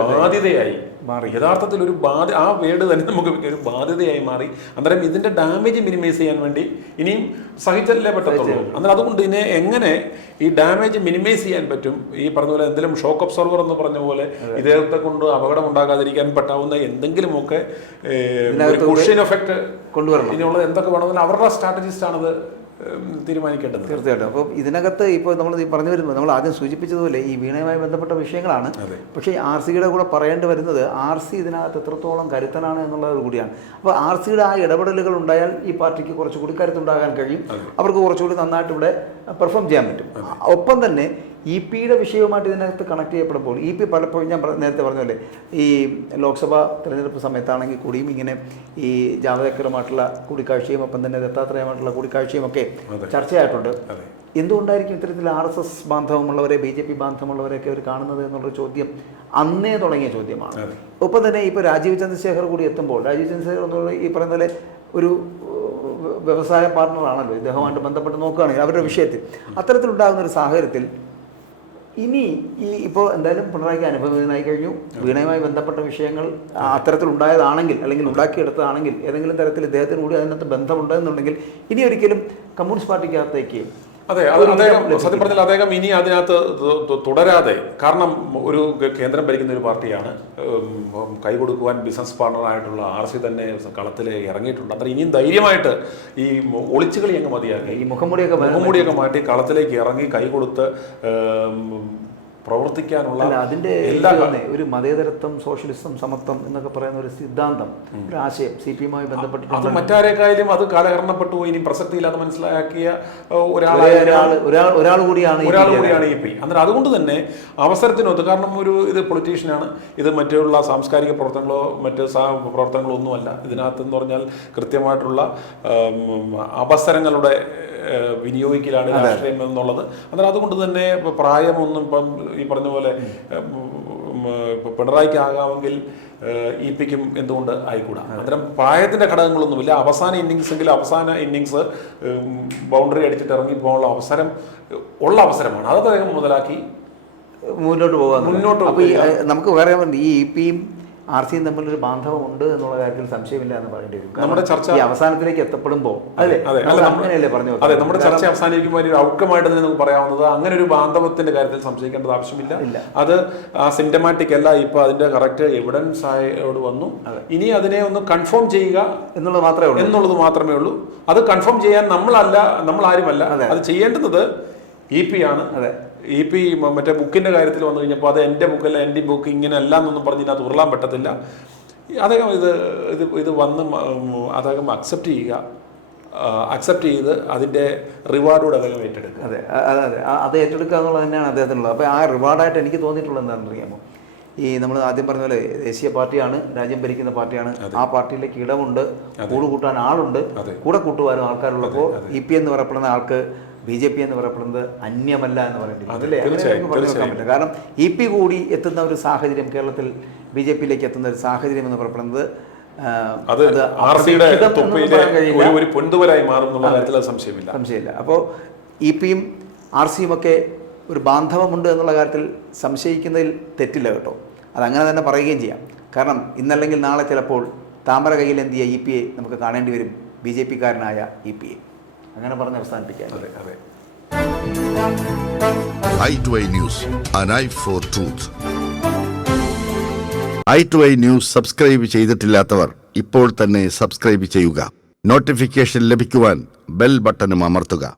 ബാധ്യതയായി മാറി. യഥാർത്ഥത്തിൽ ഒരു ആ വേർഡ് തന്നെ നമുക്ക് ഒരു ബാധ്യതയായി മാറി. അന്നേരം ഇതിന്റെ ഡാമേജ് മിനിമൈസ് ചെയ്യാൻ വേണ്ടി ഇനിയും സഹിച്ചല്ലേ പറ്റത്തുള്ളൂ. അന്നേരം അതുകൊണ്ട് ഇതിനെ എങ്ങനെ ഈ ഡാമേജ് മിനിമൈസ് ചെയ്യാൻ പറ്റും, ഈ പറഞ്ഞ പോലെ എന്തെങ്കിലും ഷോക്ക് ഒബ്സർവർ എന്ന് പറഞ്ഞ പോലെ ഇദ്ദേഹത്തെ കൊണ്ട് അപകടം ഉണ്ടാകാതിരിക്കാൻ പറ്റാവുന്ന എന്തെങ്കിലുമൊക്കെ കുഷൻ എഫക്ട് കൊണ്ടുവരണം. ഇനിയുള്ളത് എന്തൊക്കെ വേണമെങ്കിലും അവരുടെ സ്ട്രാറ്റജിസ്റ്റ് ആണത് തീരുമാനിക്കേണ്ടത്. തീർച്ചയായിട്ടും. അപ്പോൾ ഇതിനകത്ത് ഇപ്പോൾ നമ്മൾ പറഞ്ഞു വരുമ്പോൾ നമ്മൾ ആദ്യം സൂചിപ്പിച്ചതുപോലെ ഈ വീണയുമായി ബന്ധപ്പെട്ട വിഷയങ്ങളാണ്. പക്ഷേ RCയുടെ കൂടെ പറയേണ്ടി വരുന്നത് RC ഇതിനകത്ത് എത്രത്തോളം കരുത്തനാണ് എന്നുള്ളത് കൂടിയാണ്. അപ്പോൾ RCയുടെ ആ ഇടപെടലുകൾ ഉണ്ടായാൽ ഈ പാർട്ടിക്ക് കുറച്ചുകൂടി കരുത്തുണ്ടാകാൻ കഴിയും, അവർക്ക് കുറച്ചുകൂടി നന്നായിട്ട് ഇവിടെ പെർഫോം ചെയ്യാൻ പറ്റും. ഒപ്പം തന്നെ EP-യുടെ വിഷയവുമായിട്ട് ഇതിനകത്ത് കണക്ട് ചെയ്യപ്പെടുമ്പോൾ EP പലപ്പോഴും ഞാൻ നേരത്തെ പറഞ്ഞല്ലേ ഈ ലോക്സഭാ തിരഞ്ഞെടുപ്പ് സമയത്താണെങ്കിൽ കൂടിയും ഇങ്ങനെ ഈ ജാവദേക്കറുമായിട്ടുള്ള കൂടിക്കാഴ്ചയും ഒപ്പം തന്നെ ദത്താത്രേയമായിട്ടുള്ള കൂടിക്കാഴ്ചയും ഒക്കെ ചർച്ചയായിട്ടുണ്ട്. എന്തുകൊണ്ടായിരിക്കും ഇത്തരത്തിൽ RSS ബാന്ധവമുള്ളവരെ BJP ബാന്ധവമുള്ളവരെയൊക്കെ അവർ കാണുന്നത് എന്നുള്ളൊരു ചോദ്യം അന്നേ തുടങ്ങിയ ചോദ്യമാണ്. ഒപ്പം തന്നെ ഇപ്പോൾ രാജീവ് ചന്ദ്രശേഖർ കൂടി എത്തുമ്പോൾ രാജീവ് ചന്ദ്രശേഖർ എന്നുള്ള ഈ പറയുന്ന പോലെ ഒരു വ്യവസായ പാർട്ണറാണല്ലോ, ഇദ്ദേഹമായിട്ട് ബന്ധപ്പെട്ട് നോക്കുകയാണെങ്കിൽ അവരുടെ വിഷയത്തിൽ അത്തരത്തിലുണ്ടാകുന്ന ഒരു സാഹചര്യത്തിൽ ഇനി ഈ ഇപ്പോൾ എന്തായാലും പിണറായിക്ക് അനുഭവത്തിനായി കഴിഞ്ഞു. വീണയുമായി ബന്ധപ്പെട്ട വിഷയങ്ങൾ അത്തരത്തിലുണ്ടായതാണെങ്കിൽ അല്ലെങ്കിൽ ഉണ്ടാക്കിയെടുത്തതാണെങ്കിൽ ഏതെങ്കിലും തരത്തിൽ ഇദ്ദേഹത്തിന് കൂടി അതിനകത്ത് ബന്ധമുണ്ടെന്നുണ്ടെങ്കിൽ ഇനി ഒരിക്കലും കമ്മ്യൂണിസ്റ്റ് പാർട്ടിക്കകത്തേക്ക് അതെ, അദ്ദേഹം സത്യം പറഞ്ഞാൽ അദ്ദേഹം ഇനി അതിനകത്ത് തുടരാതെ, കാരണം ഒരു കേന്ദ്രം ഭരിക്കുന്ന ഒരു പാർട്ടിയാണ്, കൈകൊടുക്കുവാൻ ബിസിനസ് പാർട്ണറായിട്ടുള്ള RC തന്നെ കളത്തിൽ ഇറങ്ങിയിട്ടുണ്ട്. അന്നേരം ഇനിയും ധൈര്യമായിട്ട് ഈ ഒളിച്ചുകളി അങ്ങ് മതിയാക്കി, ഈ മുഖംമൂടിയൊക്കെ മാറ്റി കളത്തിലേക്ക് ഇറങ്ങി കൈകൊടുത്ത് പ്രവർത്തിക്കാനുള്ള അല്ല, അതിൻ്റെ എല്ലാ ഒരു മതേതരത്വം, സോഷ്യലിസം, സമത്വം എന്നൊക്കെ പറയുന്ന ഒരു സിദ്ധാന്തം, ഒരു ആശയം CPM-മായി അത് ബന്ധപ്പെട്ടിട്ടുണ്ട്. മറ്റാരേക്കായാലും അത് കാലഹരണപ്പെട്ടു പോയി, ഇനി പ്രസക്തിയില്ലാതെ മനസ്സിലാക്കിയ ഒരാൾ കൂടിയാണ് EP. അന്നേരം അതുകൊണ്ട് തന്നെ അവസരത്തിനൊത്ത്, കാരണം ഇത് പൊളിറ്റീഷ്യനാണ്, ഇത് മറ്റുള്ള സാംസ്കാരിക പ്രവർത്തനങ്ങളോ മറ്റ് പ്രവർത്തനങ്ങളോ ഒന്നുമല്ല. ഇതിനകത്തെന്ന് പറഞ്ഞാൽ കൃത്യമായിട്ടുള്ള അവസരങ്ങളുടെ വിനിയോഗിക്കലാണ് രാഷ്ട്രീയം എന്നുള്ളത്. അന്നേരം അതുകൊണ്ട് തന്നെ പ്രായമൊന്നും ഇപ്പം ഈ പറഞ്ഞ പോലെ പിണറായിക്ക് ആകാമെങ്കിൽ EP-ക്കും എന്തുകൊണ്ട് ആയിക്കൂടാ? അന്നേരം പ്രായത്തിന്റെ ഘടകങ്ങളൊന്നുമില്ല. അവസാന ഇന്നിങ്സ് ബൗണ്ടറി അടിച്ചിട്ട് ഇറങ്ങി പോകാനുള്ള അവസരമാണ്. അത് അദ്ദേഹം മുതലാക്കി മുന്നോട്ട് പോകാൻ. അപ്പോൾ നമുക്ക് വേറെ ഈ EP-യും RC-യും തമ്മിലൊരു ബാന്ധവമുണ്ട് എന്നുള്ള കാര്യത്തിൽ സംശയമില്ല എന്ന് പറയേണ്ടി വരും. നമ്മുടെ ചർച്ച ഈ അവസാനത്തിലേക്ക് എത്തപ്പെടുമ്പോൾ അങ്ങനെയല്ലേ പറഞ്ഞു. അതെ, നമ്മുടെ ചർച്ച അവസാനിക്കുമ്പോൾ ഒരു ഔട്ട്കമായിട്ട് തന്നെ നമുക്ക് പറയാവുന്നത് അങ്ങനെ ഒരു ബാന്ധവത്തിന്റെ കാര്യത്തിൽ സംശയിക്കേണ്ടത് ആവശ്യമില്ല. അത് സിംറ്റമാറ്റിക് അല്ല, ഇപ്പൊ അതിന്റെ കറക്റ്റ് എവിഡൻസ് ആയോട് വന്നു. ഇനി അതിനെ ഒന്ന് കൺഫേം ചെയ്യുക എന്നുള്ളത് മാത്രമേ ഉള്ളൂ. അത് കൺഫേം ചെയ്യാൻ നമ്മളാരുമല്ല, അത് ചെയ്യേണ്ടുന്നത് EP ആണ്. EP മറ്റേ ബുക്കിന്റെ കാര്യത്തിൽ വന്നു കഴിഞ്ഞപ്പോൾ അത് എൻ്റെ ബുക്കല്ല, എൻ്റെ ബുക്ക് ഇങ്ങനെ അല്ല എന്നൊന്നും പറഞ്ഞ് ഇതിനകത്ത് ഉരുളാൻ പറ്റത്തില്ല. അദ്ദേഹം ഇത് വന്ന് അദ്ദേഹം അക്സെപ്റ്റ് ചെയ്ത് അതിൻ്റെ റിവാർഡോട് അദ്ദേഹം ഏറ്റെടുക്കുക. അത് ഏറ്റെടുക്കുക എന്നുള്ളത് തന്നെയാണ് അദ്ദേഹത്തിനുള്ളത്. അപ്പോൾ ആ റിവാർഡായിട്ട് എനിക്ക് തോന്നിയിട്ടുള്ളത് എന്താണെന്ന് അറിയാമോ? ഈ നമ്മൾ ആദ്യം പറഞ്ഞ പോലെ ദേശീയ പാർട്ടിയാണ്, രാജ്യം ഭരിക്കുന്ന പാർട്ടിയാണ്. ആ പാർട്ടിയിലേക്ക് ഇടമുണ്ട്, കൂട്ടാൻ ആളുണ്ട്, കൂടെ കൂട്ടുവാനും ആൾക്കാരുള്ളപ്പോൾ EP എന്ന് പറയപ്പെടുന്ന ആൾക്ക് BJP എന്ന് പറയപ്പെടുന്നത് അന്യമല്ല എന്ന് പറയേണ്ടി അതില്ലേ? അങ്ങനെ പറഞ്ഞു വെക്കാൻ പറ്റില്ല. കാരണം EP കൂടി എത്തുന്ന ഒരു സാഹചര്യം, കേരളത്തിൽ BJP-യിലേക്ക് എത്തുന്ന ഒരു സാഹചര്യം എന്ന് പറയപ്പെടുന്നത് സംശയമില്ല. അപ്പോൾ EP-യും RC-യും ഒക്കെ ഒരു ബാന്ധവമുണ്ട് എന്നുള്ള കാര്യത്തിൽ സംശയിക്കുന്നതിൽ തെറ്റില്ല കേട്ടോ. അതങ്ങനെ തന്നെ പറയുകയും ചെയ്യാം. കാരണം ഇന്നല്ലെങ്കിൽ നാളെ ചിലപ്പോൾ താമര കയ്യിലെന്തിയ EP-യെ നമുക്ക് കാണേണ്ടി വരും, BJP-കാരനായ EP-യെ. അങ്ങനെ പറഞ്ഞ് അവസാനിപ്പിക്കാം. i2i News, an eye for truth. i2i News subscribe ചെയ്തിട്ടില്ലാത്തവർ ഇപ്പോൾ തന്നെ സബ്സ്ക്രൈബ് ചെയ്യുക. നോട്ടിഫിക്കേഷൻ ലഭിക്കുവാൻ ബെൽ ബട്ടണും അമർത്തുക.